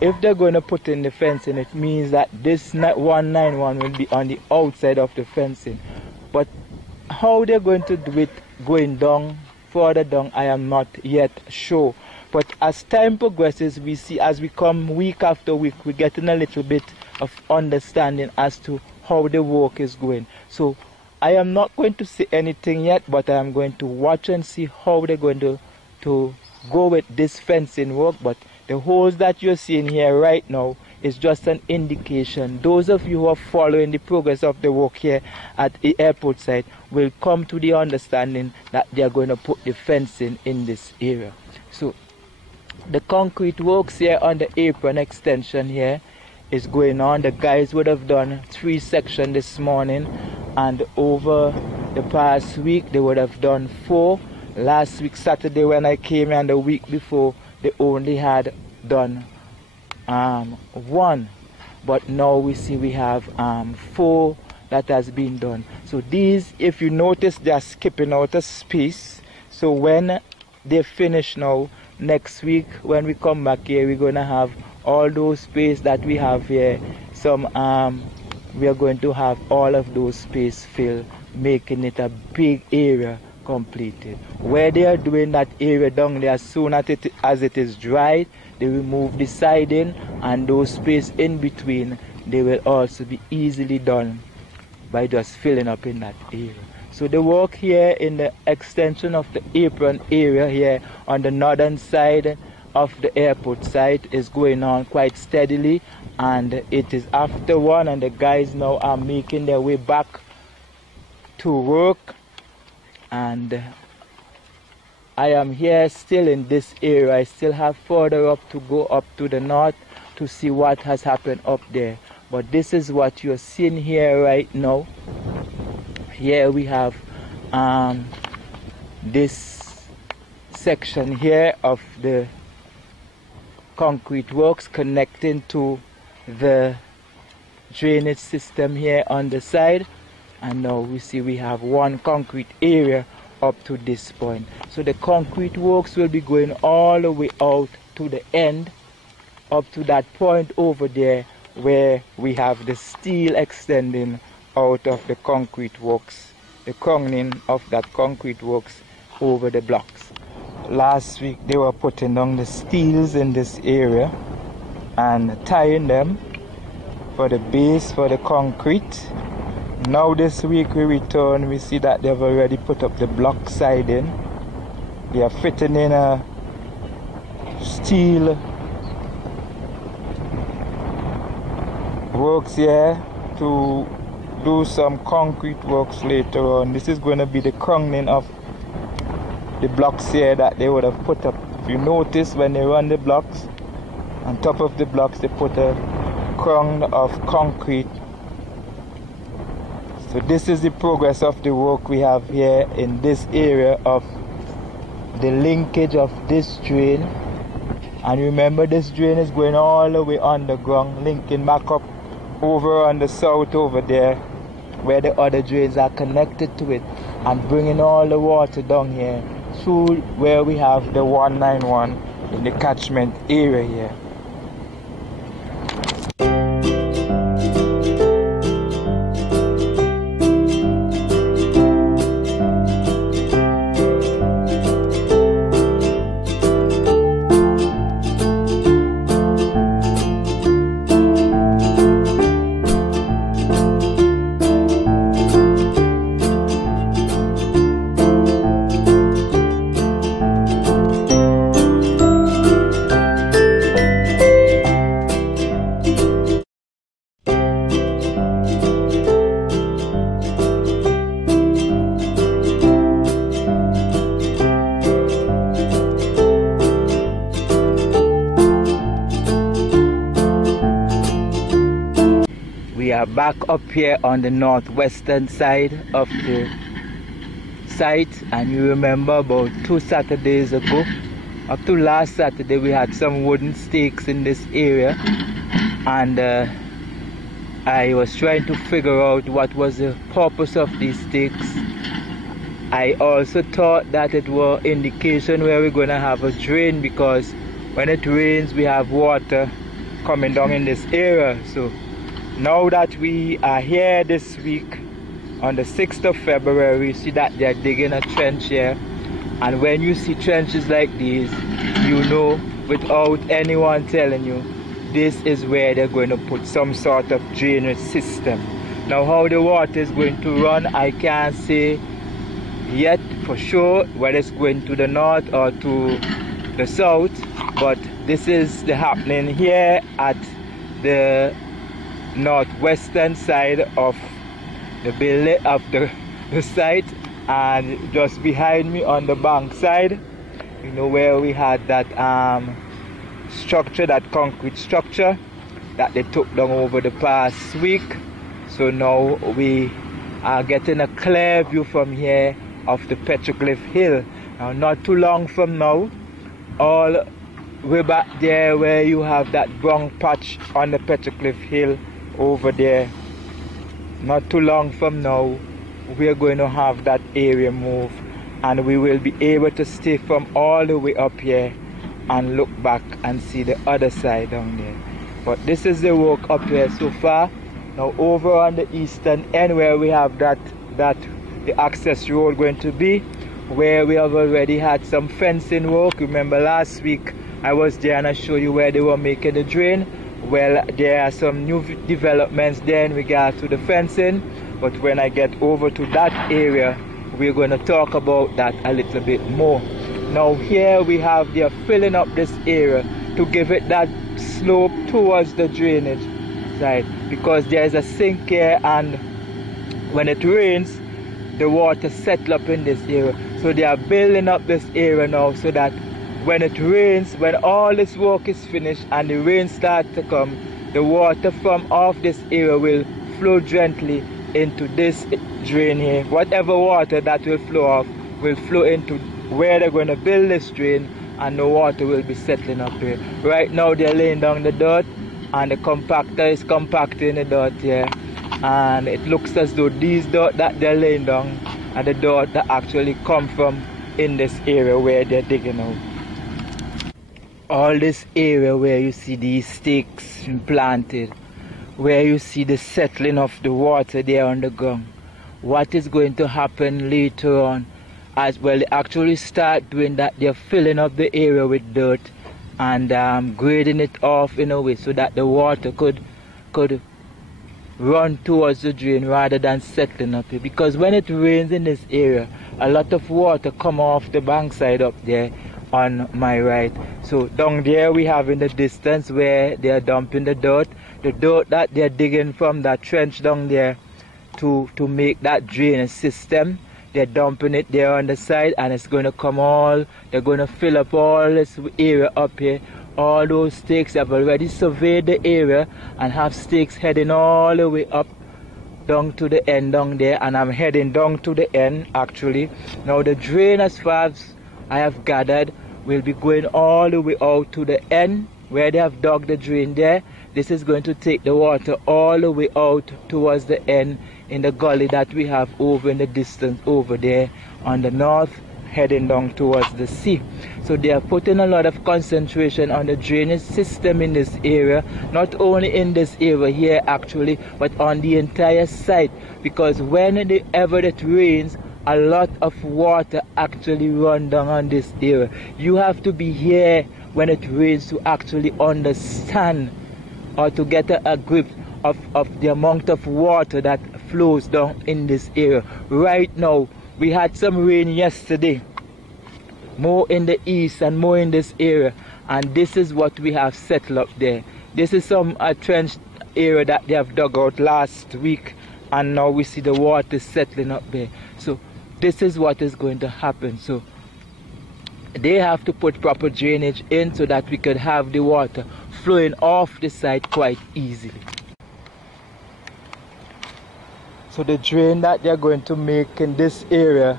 if they're going to put in the fencing, it means that this 191 will be on the outside of the fencing. But how they're going to do it going down, further down, I am not yet sure. But as time progresses, we see as we come week after week, we're getting a little bit of understanding as to how the work is going. So I am not going to say anything yet, but I am going to watch and see how they're going to go with this fencing work. But the holes that you're seeing here right now is just an indication. Those of you who are following the progress of the work here at the airport site will come to the understanding that they are going to put the fencing in this area. So the concrete works here on the apron extension here is going on. The guys would have done 3 sections this morning, and over the past week they would have done 4. Last week Saturday when I came, and the week before they only had done 1, but now we see we have 4 that has been done. So these, if you notice, they are skipping out a space. So when they finish now, next week when we come back here, we're going to have all those space that we have here. We are going to have all of those space filled, making it a big area completed. Where they are doing that area down there, as soon as it is dried, they remove the siding, and those space in between, they will also be easily done by just filling up in that area. So the work here in the extension of the apron area here on the northern side of the airport site is going on quite steadily, and it is after 1, and the guys now are making their way back to work. And I am here still in this area. I still have further up to go up to the north to see what has happened up there. But this is what you're seeing here right now. Here we have this section here of the concrete works connecting to the drainage system here on the side, and now we see we have 1 concrete area up to this point. So the concrete works will be going all the way out to the end, up to that point over there where we have the steel extending out of the concrete works, the crowning of that concrete works over the blocks. Last week they were putting down the steels in this area and tying them for the base for the concrete. Now this week we return, we see that they've already put up the block siding. They are fitting in a steel works here to do some concrete works later on. This is going to be the crowning of the blocks here that they would have put up. If you notice, when they run the blocks, on top of the blocks they put a crown of concrete. So this is the progress of the work we have here in this area of the linkage of this drain. And remember, this drain is going all the way underground, linking back up over on the south over there where the other drains are connected to it, and bringing all the water down here through where we have the 191 in the catchment area here. We are back up here on the northwestern side of the site, and you remember about 2 Saturdays ago, up to last Saturday, we had some wooden stakes in this area, and I was trying to figure out what was the purpose of these stakes. I also thought that it were indication where we're going to have a drain, because when it rains we have water coming down in this area. So now that we are here this week on the 6th of February, you see that they're digging a trench here, and when you see trenches like these, you know without anyone telling you, this is where they're going to put some sort of drainage system. Now how the water is going to run, I can't say yet for sure whether it's going to the north or to the south, but this is the happening here at the northwestern side of the building of the site. And just behind me on the bank side, you know, where we had that structure, that concrete structure that they took down over the past week. So now we are getting a clear view from here of the Petroglyph Hill. Now not too long from now, all way back there where you have that brown patch on the Petroglyph Hill over there, not too long from now we're going to have that area move, and we will be able to stay from all the way up here and look back and see the other side down there. But this is the work up here so far. Now over on the eastern end where we have that the access road going to be, where we have already had some fencing work. Remember last week I was there and I showed you where they were making the drain. Well, there are some new developments there in regard to the fencing, but when I get over to that area, we're going to talk about that a little bit more. Now here we have, they're filling up this area to give it that slope towards the drainage side, because there's a sink here, and when it rains, the water settles up in this area. So they are building up this area now so that when it rains, when all this work is finished and the rain starts to come, the water from off this area will flow gently into this drain here. Whatever water that will flow off will flow into where they're going to build this drain, and the water will be settling up here. Right now they're laying down the dirt, and the compactor is compacting the dirt here, and it looks as though these dirt that they're laying down are the dirt that actually come from in this area where they're digging out. All this area where you see these stakes planted, where you see the settling of the water there on the ground, what is going to happen later on, as well, they actually start doing that, they're filling up the area with dirt and grading it off in a way so that the water could run towards the drain rather than settling up here. Because when it rains in this area, a lot of water come off the bank side up there on my right. So down there we have in the distance where they are dumping the dirt that they're digging from that trench down there to make that drainage system. They're dumping it there on the side, and it's going to come all, they're going to fill up all this area up here. All those stakes have already surveyed the area and have stakes heading all the way up down to the end down there, and I'm heading down to the end actually. Now the drain, as far as I have gathered, will be going all the way out to the end where they have dug the drain there. This is going to take the water all the way out towards the end in the gully that we have over in the distance over there on the north heading down towards the sea. So they are putting a lot of concentration on the drainage system in this area, not only in this area here actually, but on the entire site, because whenever it rains, a lot of water actually run down on this area. You have to be here when it rains to actually understand or to get a grip of the amount of water that flows down in this area. Right now, we had some rain yesterday, more in the east and more in this area, and this is what we have settled up there. This is some trench area that they have dug out last week, and now we see the water settling up there. So this is what is going to happen. So they have to put proper drainage in so that we could have the water flowing off the site quite easily. So the drain that they're going to make in this area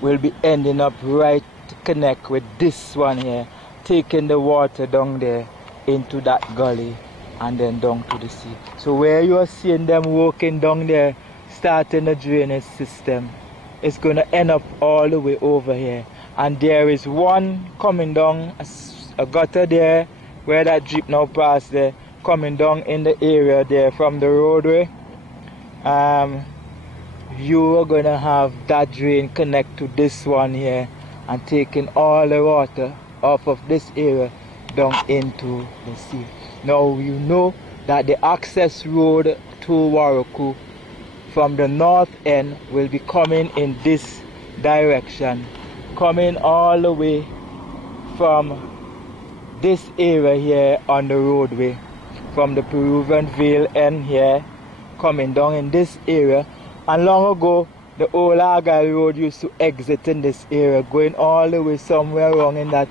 will be ending up right to connect with this one here, taking the water down there into that gully and then down to the sea. So where you are seeing them working down there, starting the drainage system, it's going to end up all the way over here. And there is one coming down, a gutter there, where that jeep now passed there, coming down in the area there from the roadway. You are going to have that drain connect to this one here and taking all the water off of this area down into the sea. Now you know that the access road to Warraku from the north end will be coming in this direction, coming all the way from this area here on the roadway, from the Peruvian Vale end here, coming down in this area. And long ago, the old Argyle road used to exit in this area, going all the way somewhere wrong in that,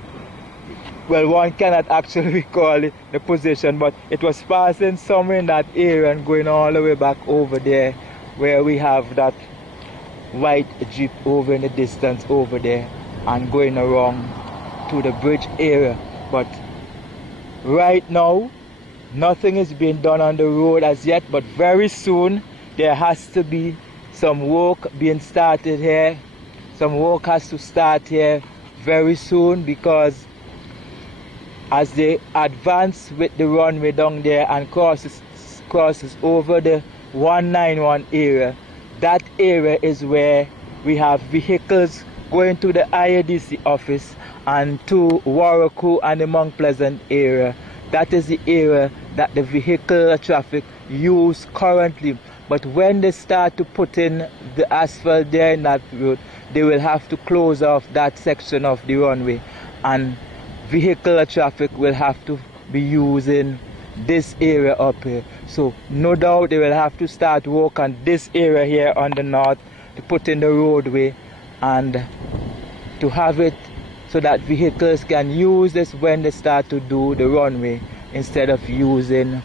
well, one cannot actually recall it, the position, but it was passing somewhere in that area and going all the way back over there, where we have that white jeep over in the distance over there, and going around to the bridge area. But right now, nothing is being done on the road as yet, but very soon there has to be some work being started here. Some work has to start here very soon, because as they advance with the runway down there and crosses over the 191 area, that area is where we have vehicles going to the IADC office and to Warraku and the Mount Pleasant area. That is the area that the vehicular traffic use currently. But when they start to put in the asphalt there in that road, they will have to close off that section of the runway, and vehicular traffic will have to be using this area up here. So no doubt they will have to start work on this area here on the north to put in the roadway and to have it so that vehicles can use this when they start to do the runway instead of using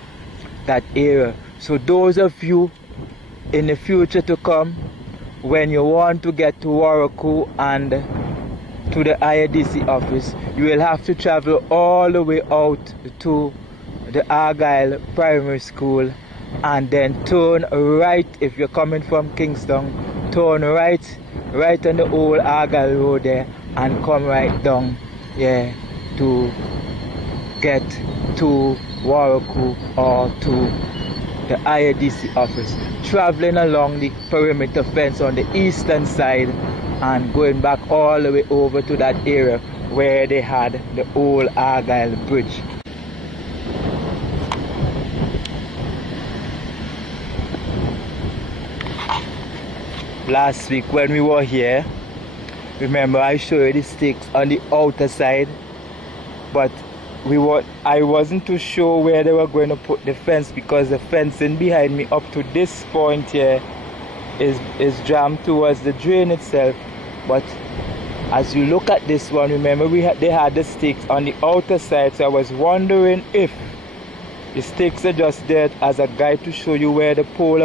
that area. So those of you in the future to come, when you want to get to Warraku and to the IADC office, you will have to travel all the way out to the Argyle Primary School and then turn right. If you're coming from Kingston, turn right on the old Argyle road there and come right down here to get to Warraku or to the IADC office, traveling along the perimeter fence on the eastern side and going back all the way over to that area where they had the old Argyle bridge. Last week when we were here, remember I showed you the stakes on the outer side, but I wasn't too sure where they were going to put the fence, because the fencing behind me up to this point here is jammed towards the drain itself. But as you look at this one, remember they had the stakes on the outer side, so I was wondering if the stakes are just there as a guide to show you where the poles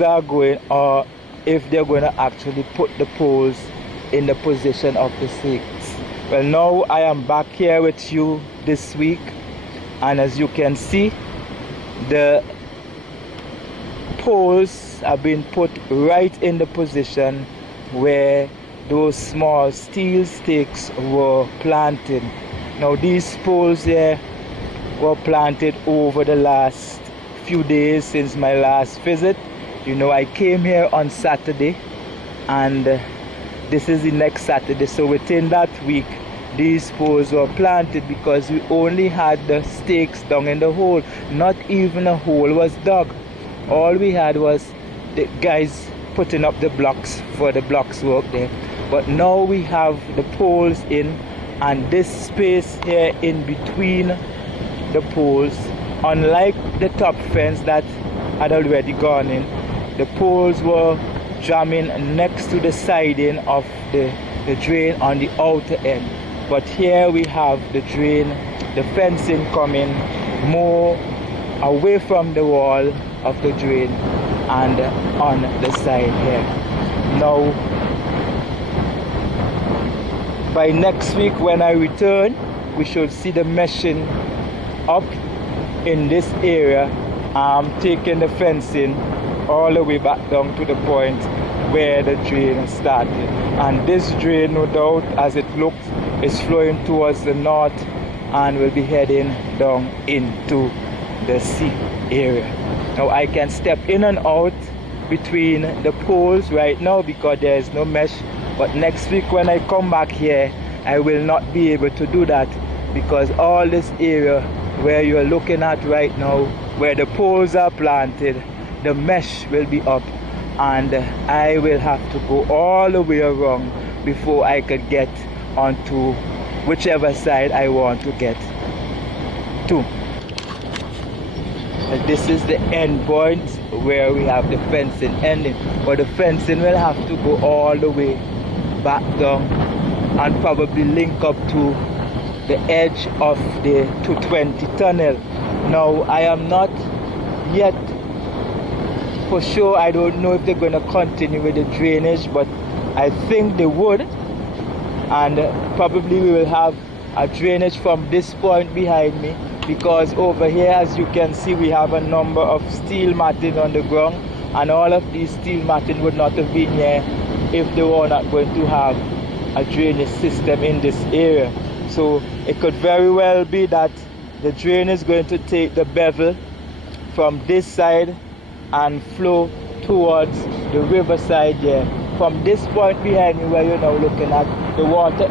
are going, or if they're going to actually put the poles in the position of the stakes. Well, now I am back here with you this week, and as you can see, the poles have been put right in the position where those small steel stakes were planted. Now these poles here were planted over the last few days since my last visit. You know, I came here on Saturday, and this is the next Saturday, so within that week these poles were planted, because we only had the stakes down in the hole. Not even a hole was dug. All we had was the guys putting up the blocks for the blocks work there. But now we have the poles in, and this space here in between the poles, unlike the top fence that had already gone in, the poles were jamming next to the siding of the drain on the outer end. But here we have the drain, the fencing coming more away from the wall of the drain and on the side here. Now, by next week when I return, we should see the meshing up in this area, taking the fencing all the way back down to the point where the drain started. And this drain, no doubt, as it looks, is flowing towards the north and will be heading down into the sea area. Now I can step in and out between the poles right now because there is no mesh, but next week when I come back here, I will not be able to do that, because all this area where you are looking at right now, where the poles are planted, the mesh will be up, and I will have to go all the way around before I could get onto whichever side I want to get to. This is the end point where we have the fencing ending, but the fencing will have to go all the way back down and probably link up to the edge of the 220 tunnel. Now I am not yet for sure, I don't know if they're going to continue with the drainage, but I think they would, and probably we will have a drainage from this point behind me, because over here, as you can see, we have a number of steel matting on the ground, and all of these steel matting would not have been here if they were not going to have a drainage system in this area. So it could very well be that the drain is going to take the bevel from this side and flow towards the riverside there. From this point behind me where you're now looking at, the water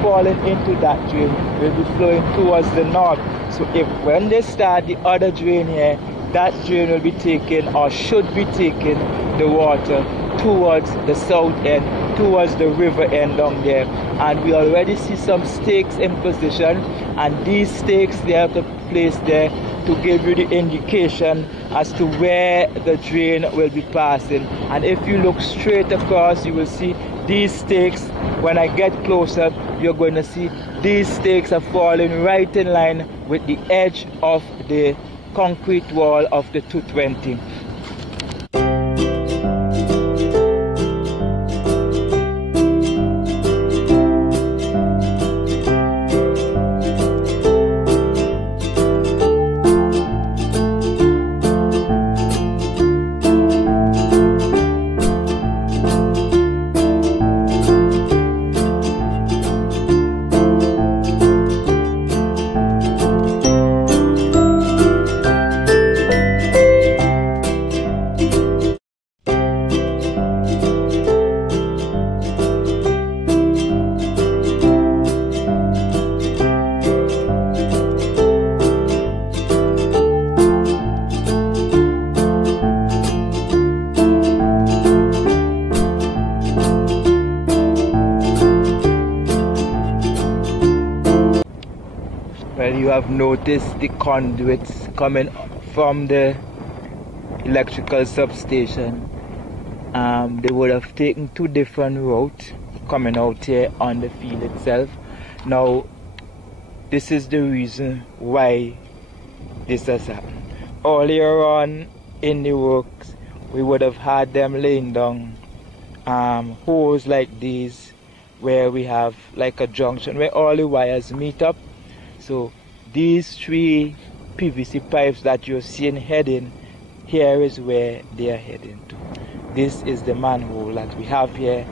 falling into that drain will be flowing towards the north. So if when they start the other drain here, that drain will be taking, or should be taking, the water towards the south end, towards the river end down there. And we already see some stakes in position, and these stakes they have placed there to give you the indication as to where the drain will be passing. And if you look straight across, you will see these stakes. When I get closer, you're going to see these stakes are falling right in line with the edge of the concrete wall of the 220. Well, you have noticed the conduits coming from the electrical substation. They would have taken two different routes coming out here on the field itself. Now, this is the reason why this has happened. Earlier on in the works, we would have had them laying down holes like these, where we have like a junction where all the wires meet up. So these three PVC pipes that you're seeing heading, here is where they are heading to. This is the manhole that we have here,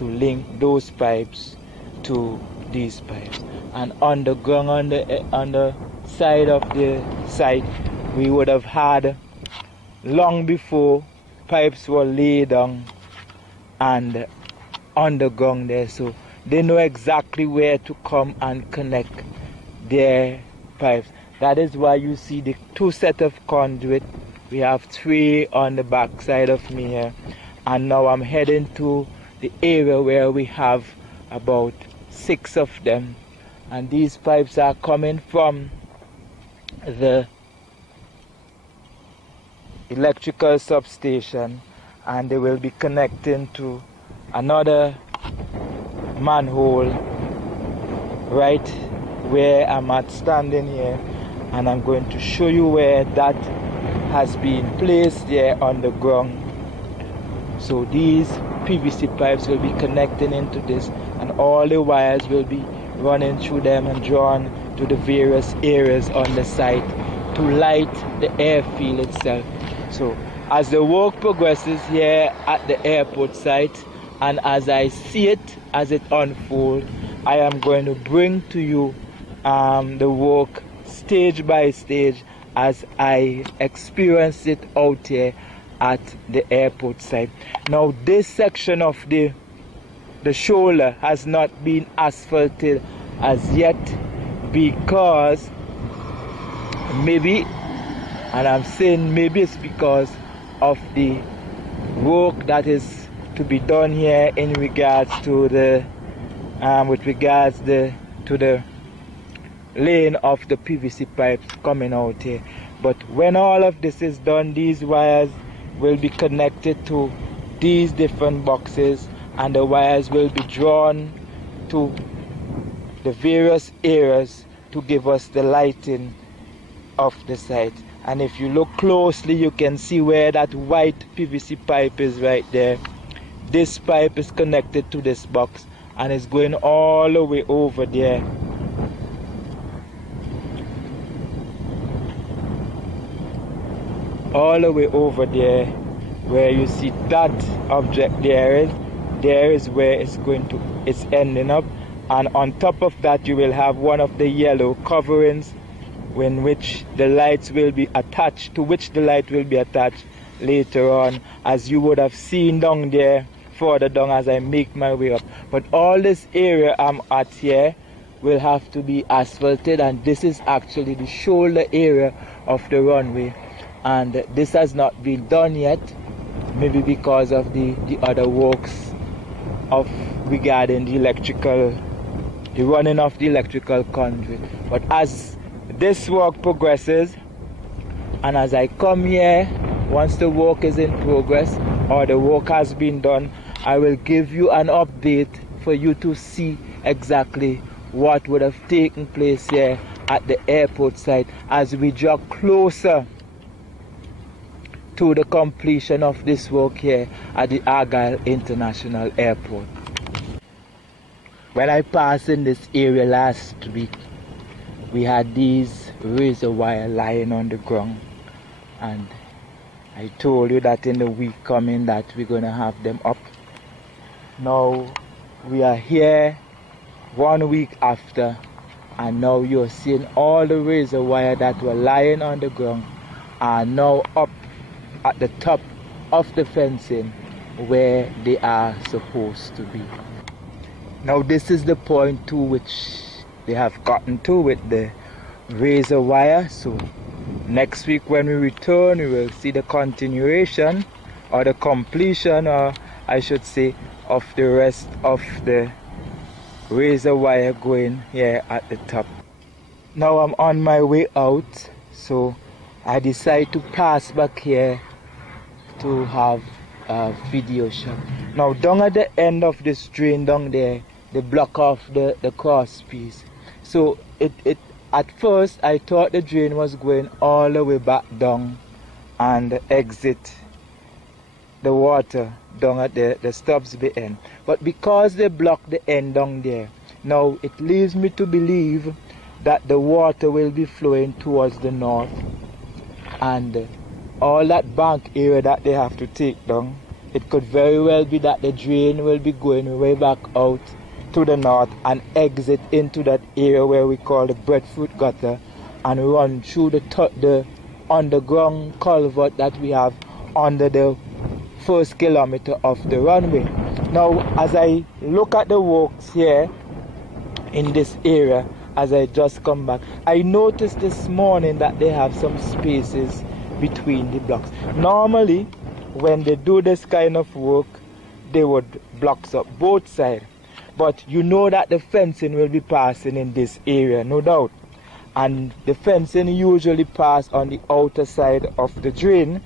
to link those pipes to these pipes. And on the ground, on the side of the site, we would have had, long before, pipes were laid down and on the ground there, so they know exactly where to come and connect their pipes. That is why you see the 2 sets of conduit. We have 3 on the back side of me here, and now I'm heading to the area where we have about 6 of them, and these pipes are coming from the electrical substation, and they will be connecting to another manhole right where I'm at standing here, and I'm going to show you where that has been placed here on the ground. So these PVC pipes will be connecting into this, and all the wires will be running through them and drawn to the various areas on the site to light the airfield itself. So as the work progresses here at the airport site, and as I see it, as it unfolds, I am going to bring to you the work stage by stage as I experience it out here at the airport site. Now this section of the shoulder has not been asphalted as yet, because maybe, and I'm saying maybe, it's because of the work that is to be done here in regards to the to the laying of the PVC pipes coming out here. But when all of this is done, these wires will be connected to these different boxes, and the wires will be drawn to the various areas to give us the lighting of the site. And if you look closely, you can see where that white PVC pipe is right there. This pipe is connected to this box and is going all the way over there. All the way over there, where you see that object there is where it's ending up. And on top of that, you will have one of the yellow coverings in which the lights will be attached, to which the light will be attached later on, as you would have seen down there, further down as I make my way up. But all this area I'm at here will have to be asphalted, and this is actually the shoulder area of the runway, and this has not been done yet, maybe because of the other works regarding the running of the electrical conduit. But as this work progresses, and as I come here, once the work is in progress or the work has been done, I will give you an update for you to see exactly what would have taken place here at the airport site as we draw closer to the completion of this work here at the Argyle International Airport. When I passed in this area last week, we had these razor wire lying on the ground, and I told you that in the week coming that we're going to have them up. Now we are here 1 week after, and now you're seeing all the razor wire that were lying on the ground are now up at the top of the fencing where they are supposed to be. Now this is the point to which they have gotten to with the razor wire. So next week when we return, we will see the continuation or the completion, or I should say, of the rest of the razor wire going here at the top. Now I'm on my way out, so I decide to pass back here to have a video shot. Now down at the end of this drain down there, they block off the cross piece. So it at first I thought the drain was going all the way back down and exit the water down at the stubs bay end. But because they block the end down there, now it leaves me to believe that the water will be flowing towards the north, and all that bank area that they have to take down it could very well be that the drain will be going way back out to the north and exit into that area where we call the breadfruit gutter and run through the underground culvert that we have under the first kilometer of the runway. Now, as I look at the works here in this area, as I just come back, I noticed this morning that they have some spaces between the blocks. Normally, when they do this kind of work, they would block up both sides. But you know that the fencing will be passing in this area, no doubt. And the fencing usually pass on the outer side of the drain,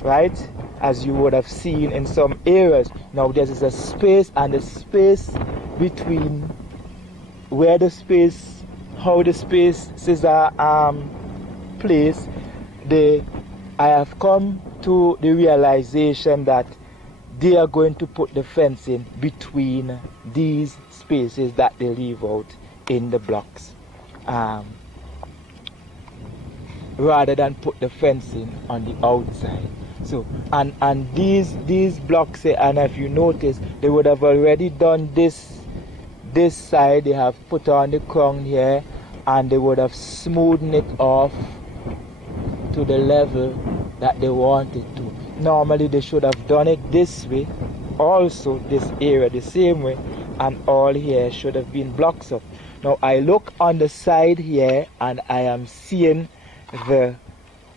right? As you would have seen in some areas. Now there is a space, and the space between where the space, how the spaces are placed, I have come to the realization that they are going to put the fencing between these spaces that they leave out in the blocks, rather than put the fencing on the outside. So and these blocks here, and if you notice, they would have already done this side. They have put on the crown here, and they would have smoothed it off to the level that they wanted to. Normally they should have done it this way, also this area the same way, and all here should have been blocks up. Now I look on the side here, and I am seeing the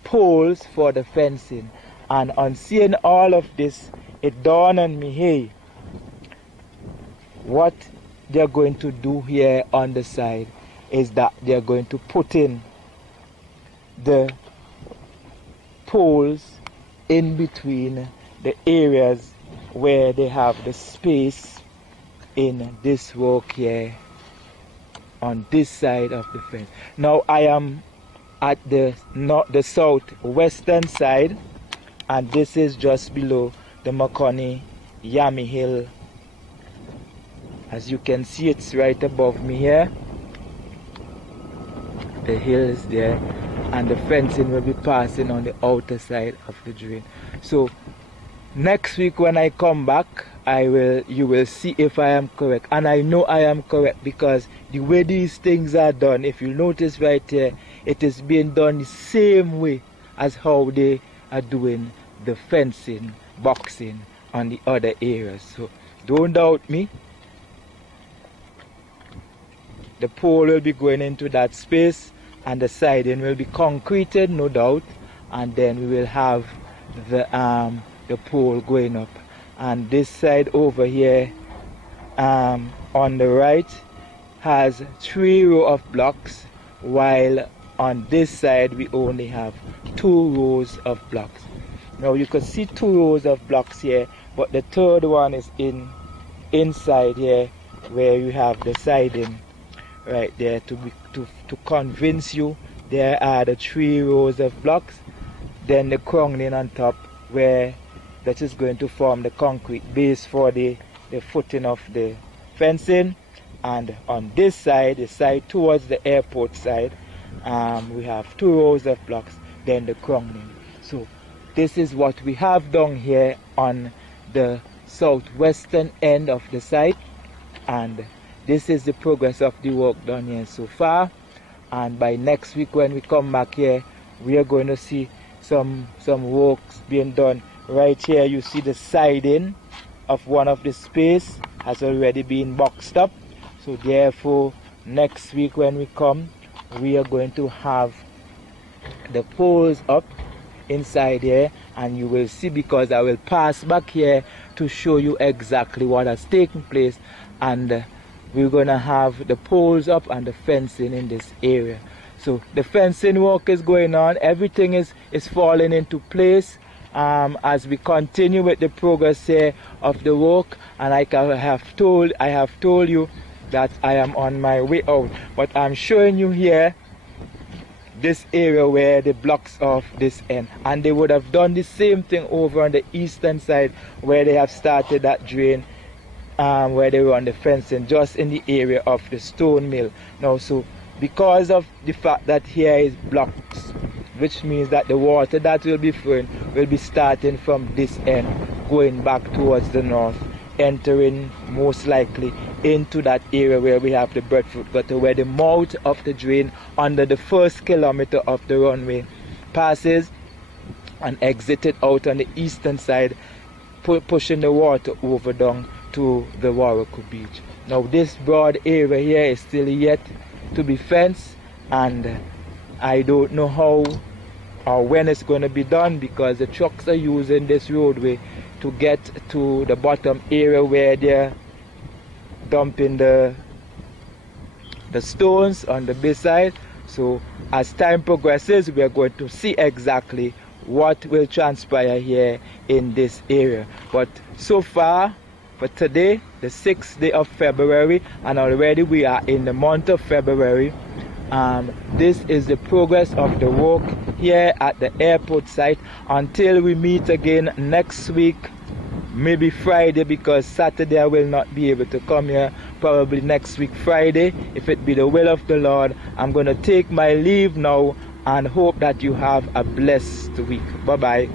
poles for the fencing, and on seeing all of this, it dawned on me, hey, what they're going to do here on the side is that they're going to put in the poles in between the areas where they have the space in this work here on this side of the fence. Now I am at the southwestern side, and this is just below the Makoni Yami Hill. As you can see, it's right above me here. The hill is there, and the fencing will be passing on the outer side of the drain. So next week when I come back, you will see if I am correct. And I know I am correct because the way these things are done, if you notice right here, it is being done the same way as how they are doing the fencing, boxing on the other areas. So don't doubt me. The pole will be going into that space, and the siding will be concreted, no doubt, and then we will have the pole going up. And this side over here on the right has 3 rows of blocks, while on this side we only have 2 rows of blocks. Now you can see 2 rows of blocks here, but the third one is inside here where you have the siding right there to convince you there are the 3 rows of blocks, then the crowning on top where that is going to form the concrete base for the footing of the fencing. And on this side, the side towards the airport side, we have 2 rows of blocks, then the crowning. So this is what we have down here on the southwestern end of the site, and this is the progress of the work done here so far. And by next week when we come back here, we are going to see some works being done. Right here you see the siding of one of the space has already been boxed up. So therefore next week when we come, we are going to have the poles up inside here, and you will see, because I will pass back here to show you exactly what has taken place, and we're going to have the poles up and the fencing in this area. So the fencing work is going on, everything is falling into place as we continue with the progress here of the work. And like I have told you that I am on my way out, but I'm showing you here this area where the blocks of this end, and they would have done the same thing over on the eastern side where they have started that drain, where they run the fencing just in the area of the stone mill. Now, so because of the fact that here is blocks, which means that the water that will be flowing will be starting from this end going back towards the north, entering most likely into that area where we have the breadfruit gutter, where the mouth of the drain under the first kilometer of the runway passes and exited out on the eastern side, pushing the water over down to the Warrico Beach. Now this broad area here is still yet to be fenced, and I don't know how or when it's going to be done, because the trucks are using this roadway to get to the bottom area where they're dumping the stones on the bay side. So as time progresses, we are going to see exactly what will transpire here in this area. But so far, for today, the 6th day of February, and already we are in the month of February, this is the progress of the work here at the airport site. Until we meet again next week, maybe Friday, because Saturday I will not be able to come here. Probably next week Friday, if it be the will of the Lord. I'm going to take my leave now and hope that you have a blessed week. Bye bye.